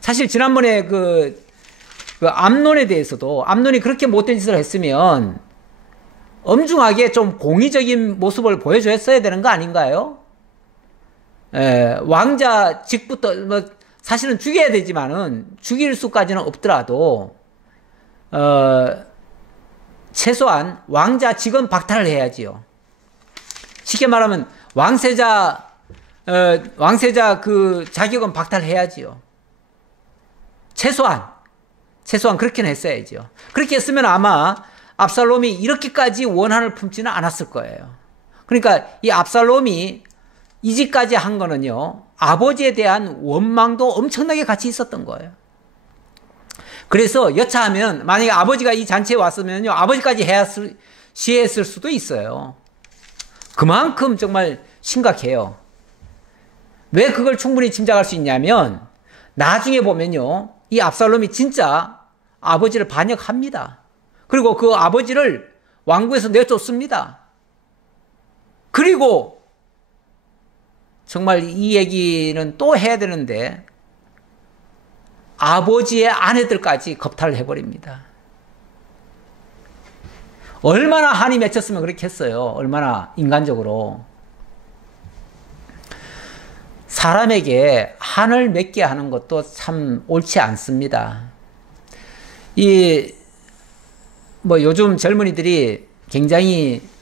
사실 지난번에 그 암논에 대해서도 암논이 그렇게 못된 짓을 했으면 엄중하게 좀 공의적인 모습을 보여줬어야 되는 거 아닌가요? 왕자 직부터 뭐 사실은 죽여야 되지만은 죽일 수까지는 없더라도 최소한 왕자 직은 박탈을 해야지요. 쉽게 말하면 왕세자 그 자격은 박탈해야지요. 최소한 그렇게는 했어야죠. 그렇게 했으면 아마 압살롬이 이렇게까지 원한을 품지는 않았을 거예요. 그러니까 이 압살롬이 이 짓까지 한 거는요, 아버지에 대한 원망도 엄청나게 같이 있었던 거예요. 그래서 여차하면 만약에 아버지가 이 잔치에 왔으면요, 아버지까지 시해했을 수도 있어요. 그만큼 정말 심각해요. 왜 그걸 충분히 짐작할 수 있냐면 나중에 보면요, 이 압살롬이 진짜 아버지를 반역합니다. 그리고 그 아버지를 왕궁에서 내쫓습니다. 그리고 정말 이 얘기는 또 해야 되는데 아버지의 아내들까지 겁탈을 해버립니다. 얼마나 한이 맺혔으면 그렇게 했어요. 얼마나 인간적으로. 사람에게 한을 맺게 하는 것도 참 옳지 않습니다. 요즘 젊은이들이 굉장히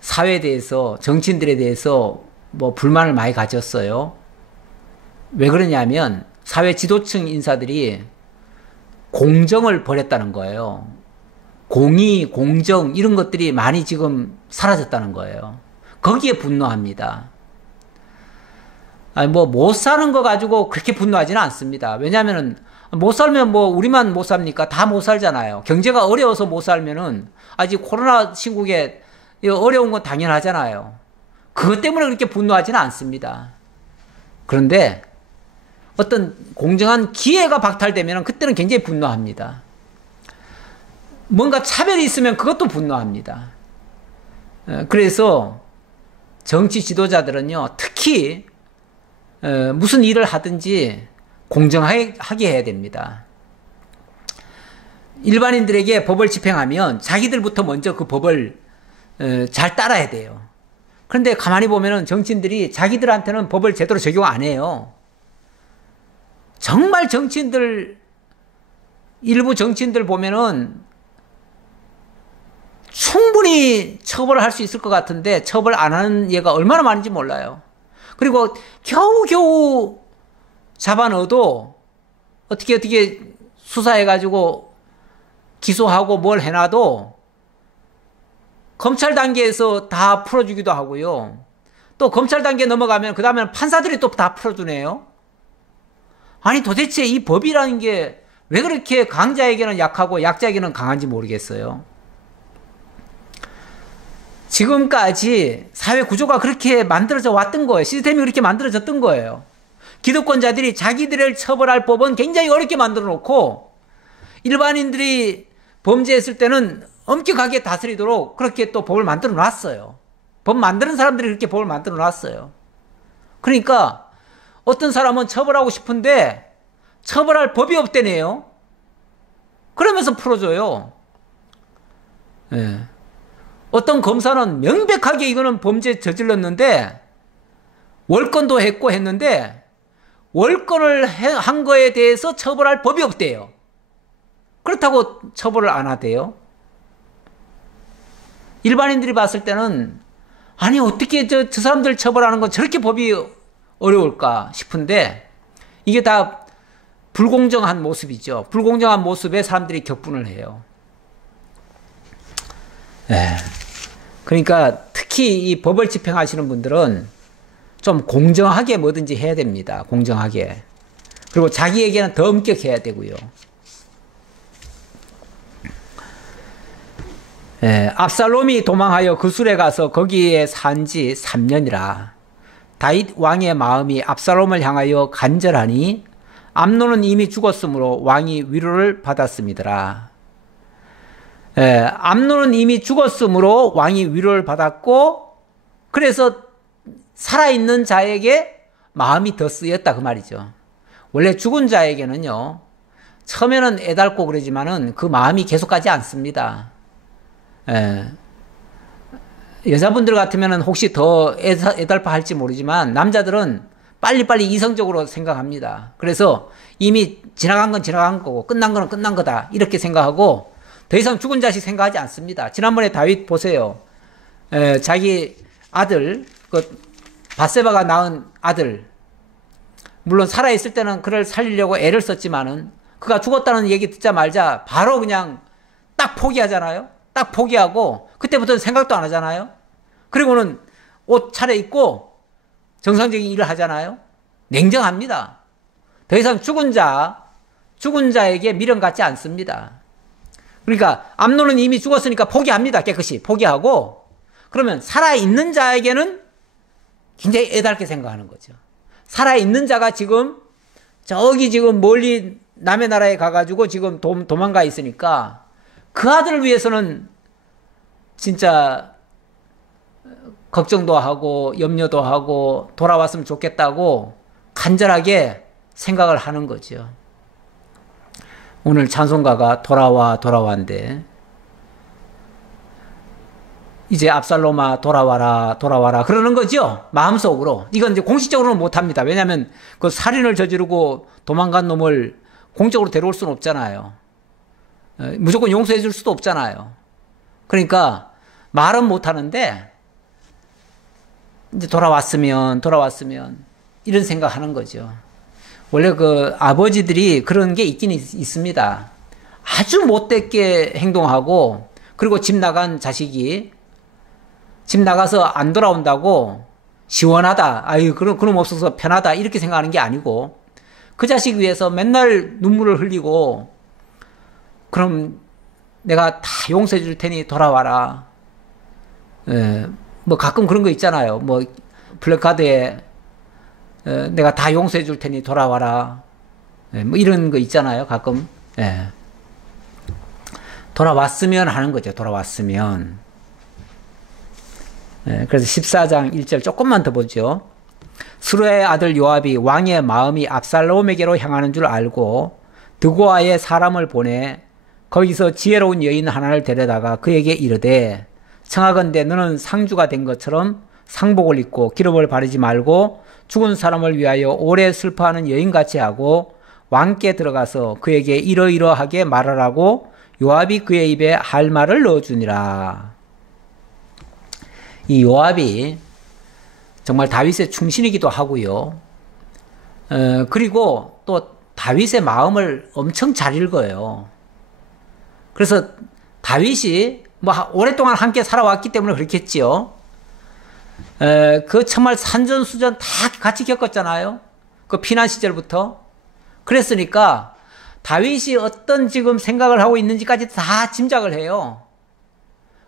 사회에 대해서, 정치인들에 대해서 불만을 많이 가졌어요. 왜 그러냐면 사회 지도층 인사들이 공정을 버렸다는 거예요. 공의, 공정 이런 것들이 많이 지금 사라졌다는 거예요. 거기에 분노합니다. 못 사는 거 가지고 그렇게 분노하지는 않습니다. 왜냐하면 못 살면 우리만 못 삽니까? 다 못 살잖아요. 경제가 어려워서 못 살면은 아직 코로나 시국에 어려운 건 당연하잖아요. 그것 때문에 그렇게 분노하지는 않습니다. 그런데 어떤 공정한 기회가 박탈되면 그때는 굉장히 분노합니다. 뭔가 차별이 있으면 그것도 분노합니다. 그래서 정치 지도자들은요, 특히 무슨 일을 하든지 공정하게 해야 됩니다. 일반인들에게 법을 집행하면 자기들부터 먼저 그 법을 잘 따라야 돼요. 그런데 가만히 보면은 정치인들이 자기들한테는 법을 제대로 적용 안 해요. 정말 일부 정치인들 보면은 충분히 처벌을 할 수 있을 것 같은데 처벌 안 하는 얘가 얼마나 많은지 몰라요. 그리고 겨우겨우 잡아넣어도 어떻게 수사해가지고 기소하고 뭘 해놔도 검찰 단계에서 다 풀어주기도 하고요. 또 검찰 단계 넘어가면 그 다음에는 판사들이 또 다 풀어주네요. 아니 도대체 이 법이라는 게 왜 그렇게 강자에게는 약하고 약자에게는 강한지 모르겠어요. 지금까지 사회 구조가 그렇게 만들어져 왔던 거예요. 시스템이 그렇게 만들어졌던 거예요. 기득권자들이 자기들을 처벌할 법은 굉장히 어렵게 만들어 놓고 일반인들이 범죄했을 때는 엄격하게 다스리도록 그렇게 또 법을 만들어 놨어요. 법 만드는 사람들이 그렇게 법을 만들어 놨어요. 그러니까 어떤 사람은 처벌하고 싶은데 처벌할 법이 없대네요. 그러면서 풀어줘요. 예. 어떤 검사는 명백하게 이거는 범죄 저질렀는데 월권도 했고 했는데 월권을 한 거에 대해서 처벌할 법이 없대요. 그렇다고 처벌을 안 하대요. 일반인들이 봤을 때는 아니 어떻게 저 사람들 처벌하는 건 저렇게 법이 어려울까 싶은데 이게 다 불공정한 모습이죠. 불공정한 모습에 사람들이 격분을 해요. 그러니까 특히 이 법을 집행하시는 분들은 좀 공정하게 뭐든지 해야 됩니다. 공정하게. 그리고 자기에게는 더 엄격해야 되고요. 압살롬이 도망하여 그술에 가서 거기에 산 지 3년이라 다윗 왕의 마음이 압살롬을 향하여 간절하니 암논은 이미 죽었으므로 왕이 위로를 받았음이더라. 암논은 이미 죽었으므로 왕이 위로를 받았고 그래서 살아있는 자에게 마음이 더 쓰였다 그 말이죠. 원래 죽은 자에게는요 처음에는 애달고 그러지만은 그 마음이 계속 가지 않습니다. 여자분들 같으면은 혹시 더 애달파 할지 모르지만 남자들은 빨리빨리 이성적으로 생각합니다. 그래서 이미 지나간 건 지나간 거고 끝난 거는 끝난 거다 이렇게 생각하고 더 이상 죽은 자식 생각하지 않습니다. 지난번에 다윗 보세요. 자기 아들 밧세바가 낳은 아들 물론 살아있을 때는 그를 살리려고 애를 썼지만은 그가 죽었다는 얘기 듣자마자 바로 그냥 딱 포기하잖아요. 딱 포기하고 그때부터는 생각도 안 하잖아요. 그리고는 옷 차려입고 정상적인 일을 하잖아요. 냉정합니다. 더 이상 죽은 자에게 미련 갖지 않습니다. 그러니까 암논은 이미 죽었으니까 포기합니다. 깨끗이 포기하고 그러면 살아있는 자에게는 굉장히 애달게 생각하는 거죠. 살아있는 자가 저기 멀리 남의 나라에 가가지고 지금 도망가 있으니까 그 아들을 위해서는 진짜 걱정도 하고 염려도 하고 돌아왔으면 좋겠다고 간절하게 생각을 하는 거죠. 오늘 찬송가가 돌아와인데 이제 압살롬아 돌아와라 돌아와라 그러는 거죠. 마음속으로. 이건 이제 공식적으로는 못합니다. 왜냐하면 그 살인을 저지르고 도망간 놈을 공적으로 데려올 수는 없잖아요. 무조건 용서해 줄 수도 없잖아요. 그러니까 말은 못하는데 이제 돌아왔으면 이런 생각하는 거죠. 원래 그 아버지들이 그런 게 있긴 있습니다. 아주 못되게 행동하고 그리고 집 나간 자식이 집 나가서 안 돌아온다고 시원하다. 아유, 그럼 없어서 편하다. 이렇게 생각하는 게 아니고 그 자식 위해서 맨날 눈물을 흘리고 그럼 내가 다 용서해 줄 테니 돌아와라. 뭐 가끔 그런 거 있잖아요. 뭐 플래카드에 내가 다 용서해 줄 테니 돌아와라. 뭐 이런 거 있잖아요. 가끔. 돌아왔으면 하는 거죠. 돌아왔으면. 그래서 14장 1절 조금만 더 보죠. 스루야의 아들 요압이 왕의 마음이 압살롬에게로 향하는 줄 알고 드고아의 사람을 보내 거기서 지혜로운 여인 하나를 데려다가 그에게 이르되 청하건대 너는 상주가 된 것처럼 상복을 입고 기름을 바르지 말고 죽은 사람을 위하여 오래 슬퍼하는 여인같이 하고 왕께 들어가서 그에게 이러이러하게 말하라고 요압이 그의 입에 할 말을 넣어주니라. 이 요압이 정말 다윗의 충신이기도 하고요. 그리고 또 다윗의 마음을 엄청 잘 읽어요. 그래서 다윗이 뭐 오랫동안 함께 살아왔기 때문에 그렇겠지요. 그 정말 산전수전 다 같이 겪었잖아요. 그 피난 시절부터. 그랬으니까 다윗이 어떤 지금 생각을 하고 있는지까지 다 짐작을 해요.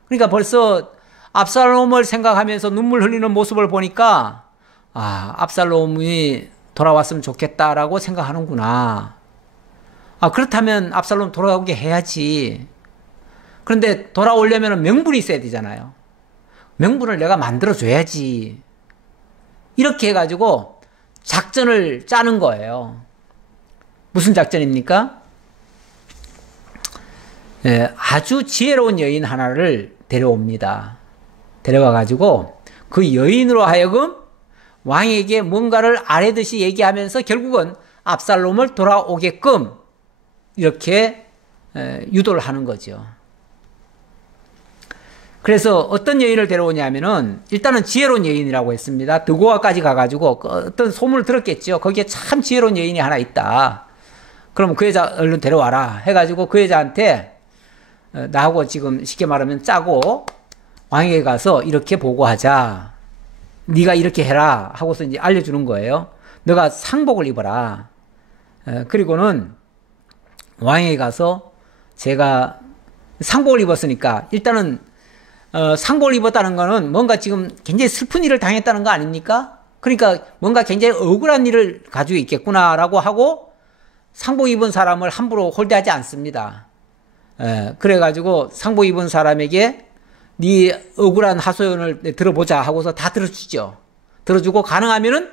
그러니까 벌써 압살롬을 생각하면서 눈물 흘리는 모습을 보니까 압살롬이 돌아왔으면 좋겠다라고 생각하는구나. 그렇다면 압살롬 돌아오게 해야지. 그런데 돌아오려면 명분이 있어야 되잖아요. 명분을 내가 만들어줘야지. 이렇게 해가지고 작전을 짜는 거예요. 무슨 작전입니까? 아주 지혜로운 여인 하나를 데려옵니다. 데려와가지고 그 여인으로 하여금 왕에게 뭔가를 아뢰듯이 얘기하면서 결국은 압살롬을 돌아오게끔 이렇게 유도를 하는 거죠. 그래서 어떤 여인을 데려오냐면은 일단은 지혜로운 여인이라고 했습니다. 드고아까지 가가지고 어떤 소문을 들었겠죠. 거기에 참 지혜로운 여인이 하나 있다. 그럼 그 여자 얼른 데려와라 해가지고 그 여자한테 나하고 지금 쉽게 말하면 짜고 왕에게 가서 이렇게 보고하자. 네가 이렇게 해라 하고서 이제 알려주는 거예요. 너가 상복을 입어라. 그리고는 왕에게 가서 제가 상복을 입었으니까 일단은 상복을 입었다는 거는 뭔가 지금 굉장히 슬픈 일을 당했다는 거 아닙니까? 그러니까 뭔가 굉장히 억울한 일을 가지고 있겠구나라고 하고 상복 입은 사람을 함부로 홀대하지 않습니다. 그래가지고 상복 입은 사람에게 네 억울한 하소연을 들어보자 하고서 다 들어주죠. 들어주고 가능하면은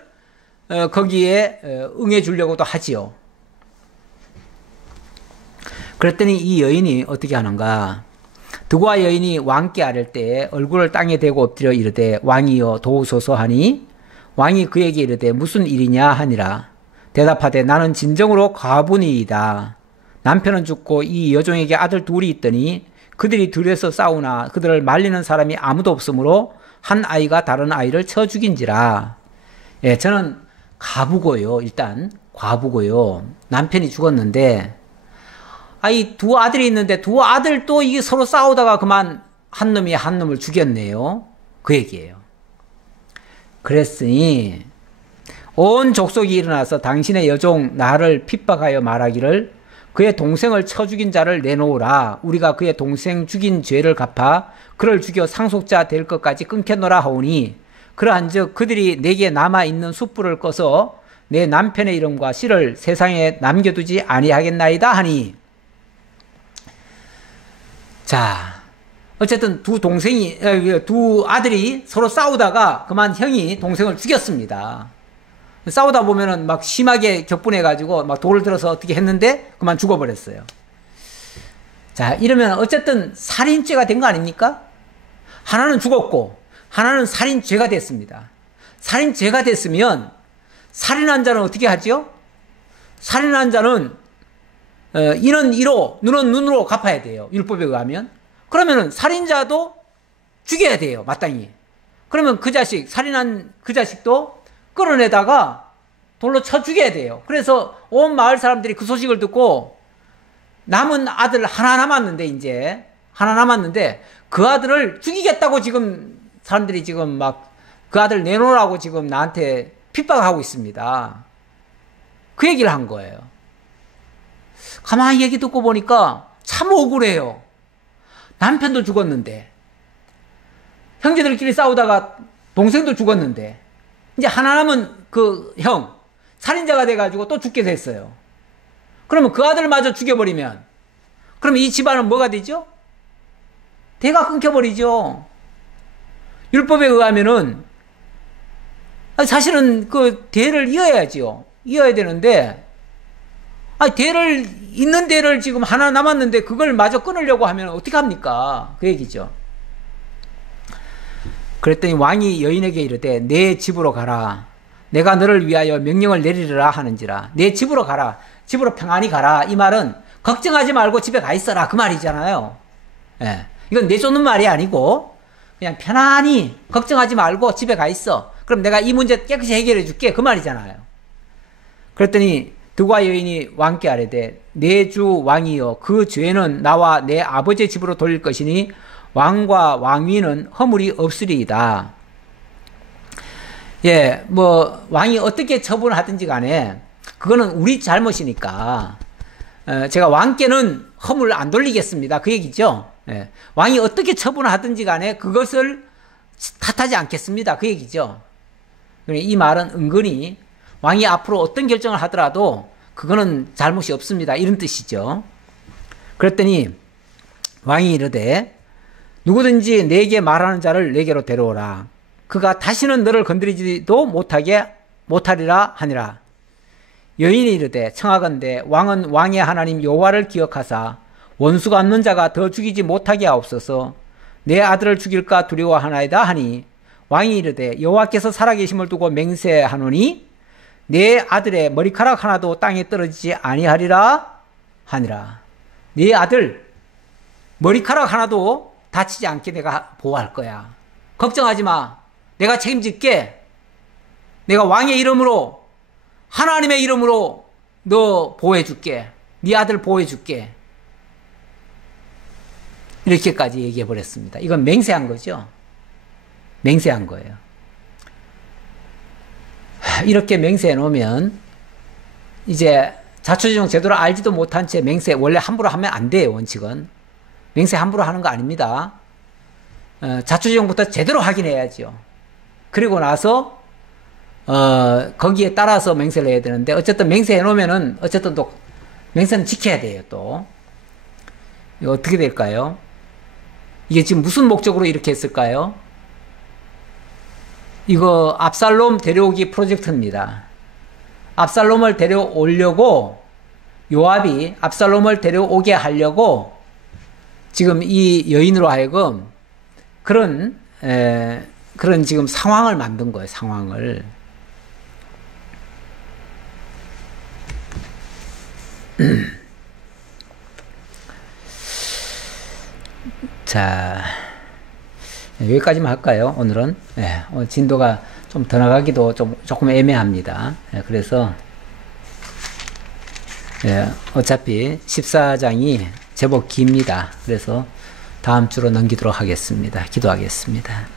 거기에 응해 주려고도 하지요. 그랬더니 이 여인이 어떻게 하는가? 드고아 여인이 왕께 아랠 때에 얼굴을 땅에 대고 엎드려 이르되 왕이여 도우소서 하니 왕이 그에게 이르되 무슨 일이냐 하니라. 대답하되 나는 진정으로 과부니이다. 남편은 죽고 이 여종에게 아들 둘이 있더니 그들이 둘이서 싸우나 그들을 말리는 사람이 아무도 없으므로 한 아이가 다른 아이를 쳐 죽인지라. 저는 과부고요. 일단 과부고요. 남편이 죽었는데 이 두 아들이 있는데 두 아들도 이게 서로 싸우다가 그만 한 놈이 한 놈을 죽였네요. 그 얘기예요. 그랬으니 온 족속이 일어나서 당신의 여종 나를 핍박하여 말하기를 그의 동생을 쳐 죽인 자를 내놓으라. 우리가 그의 동생 죽인 죄를 갚아 그를 죽여 상속자 될 것까지 끊겠노라 하오니 그러한즉 그들이 내게 남아있는 숯불을 꺼서 내 남편의 이름과 씨를 세상에 남겨두지 아니하겠나이다 하니. 자, 어쨌든 두 아들이 서로 싸우다가 그만 형이 동생을 죽였습니다. 싸우다 보면은 막 심하게 격분해가지고 막 돌을 들어서 어떻게 했는데 그만 죽어버렸어요. 자, 이러면 어쨌든 살인죄가 된 거 아닙니까? 하나는 죽었고, 하나는 살인죄가 됐습니다. 살인죄가 됐으면, 살인한 자는 어떻게 하죠? 살인한 자는, 이는 이로, 눈은 눈으로 갚아야 돼요. 율법에 의하면. 그러면은 살인자도 죽여야 돼요. 마땅히. 그러면 그 자식, 살인한 그 자식도 끌어내다가 돌로 쳐 죽여야 돼요. 그래서 온 마을 사람들이 그 소식을 듣고 남은 아들 하나 남았는데, 이제 하나 남았는데 그 아들을 죽이겠다고 지금 사람들이 지금 막 그 아들 내놓으라고 지금 나한테 핍박하고 있습니다. 그 얘기를 한 거예요. 가만히 얘기 듣고 보니까 참 억울해요. 남편도 죽었는데, 형제들끼리 싸우다가 동생도 죽었는데, 이제 하나 남은 그 형, 살인자가 돼가지고 또 죽게 됐어요. 그러면 그 아들마저 죽여버리면, 그러면 이 집안은 뭐가 되죠? 대가 끊겨버리죠. 율법에 의하면은, 사실은 그 대를 이어야지요. 이어야 되는데, 있는 대를 지금 하나 남았는데 그걸 마저 끊으려고 하면 어떻게 합니까? 그 얘기죠. 그랬더니 왕이 여인에게 이르되 내 집으로 가라. 내가 너를 위하여 명령을 내리리라 하는지라. 내 집으로 가라. 집으로 평안히 가라. 이 말은 걱정하지 말고 집에 가 있어라. 그 말이잖아요. 예. 이건 내쫓는 말이 아니고 그냥 편안히 걱정하지 말고 집에 가 있어. 그럼 내가 이 문제 깨끗이 해결해 줄게. 그 말이잖아요. 그랬더니 드과 여인이 왕께 아뢰되 내 주 왕이여 그 죄는 나와 내 아버지의 집으로 돌릴 것이니 왕과 왕위는 허물이 없으리이다. 예, 뭐 왕이 어떻게 처분하든지 간에 그거는 우리 잘못이니까 제가 왕께는 허물 안 돌리겠습니다. 그 얘기죠. 예, 왕이 어떻게 처분하든지 간에 그것을 탓하지 않겠습니다. 그 얘기죠. 이 말은 은근히 왕이 앞으로 어떤 결정을 하더라도 그거는 잘못이 없습니다. 이런 뜻이죠. 그랬더니 왕이 이르되 누구든지 내게 말하는 자를 내게로 데려오라. 그가 다시는 너를 건드리지도 못하리라 하니라. 여인이 이르되 청하건대 왕은 왕의 하나님 여호와를 기억하사 원수가 없는 자가 더 죽이지 못하게 하옵소서. 내 아들을 죽일까 두려워하나이다 하니 왕이 이르되 여호와께서 살아계심을 두고 맹세하노니 내 아들의 머리카락 하나도 땅에 떨어지지 아니하리라 하니라. 네 아들 머리카락 하나도 다치지 않게 내가 보호할 거야. 걱정하지 마. 내가 책임질게. 내가 왕의 이름으로 하나님의 이름으로 너 보호해 줄게. 네 아들 보호해 줄게. 이렇게까지 얘기해 버렸습니다. 이건 맹세한 거죠. 맹세한 거예요. 이렇게 맹세해 놓으면 이제 자초지종 제도를 알지도 못한 채 맹세 원래 함부로 하면 안 돼요. 원칙은. 맹세 함부로 하는 거 아닙니다. 자초지종부터 제대로 확인해야죠. 그리고 나서 거기에 따라서 맹세를 해야 되는데 어쨌든 맹세해 놓으면은 어쨌든 또 맹세는 지켜야 돼요. 또 이거 어떻게 될까요? 이게 지금 무슨 목적으로 이렇게 했을까요? 이거 압살롬 데려오기 프로젝트입니다. 압살롬을 데려오려고 요압이 압살롬을 데려오게 하려고 지금 이 여인으로 하여금 그런 지금 상황을 만든 거예요. 상황을. 자, 여기까지만 할까요? 오늘은 진도가 좀 더 나가기도 조금 애매합니다. 그래서 어차피 14장이 제법 깁니다. 그래서 다음 주로 넘기도록 하겠습니다. 기도하겠습니다.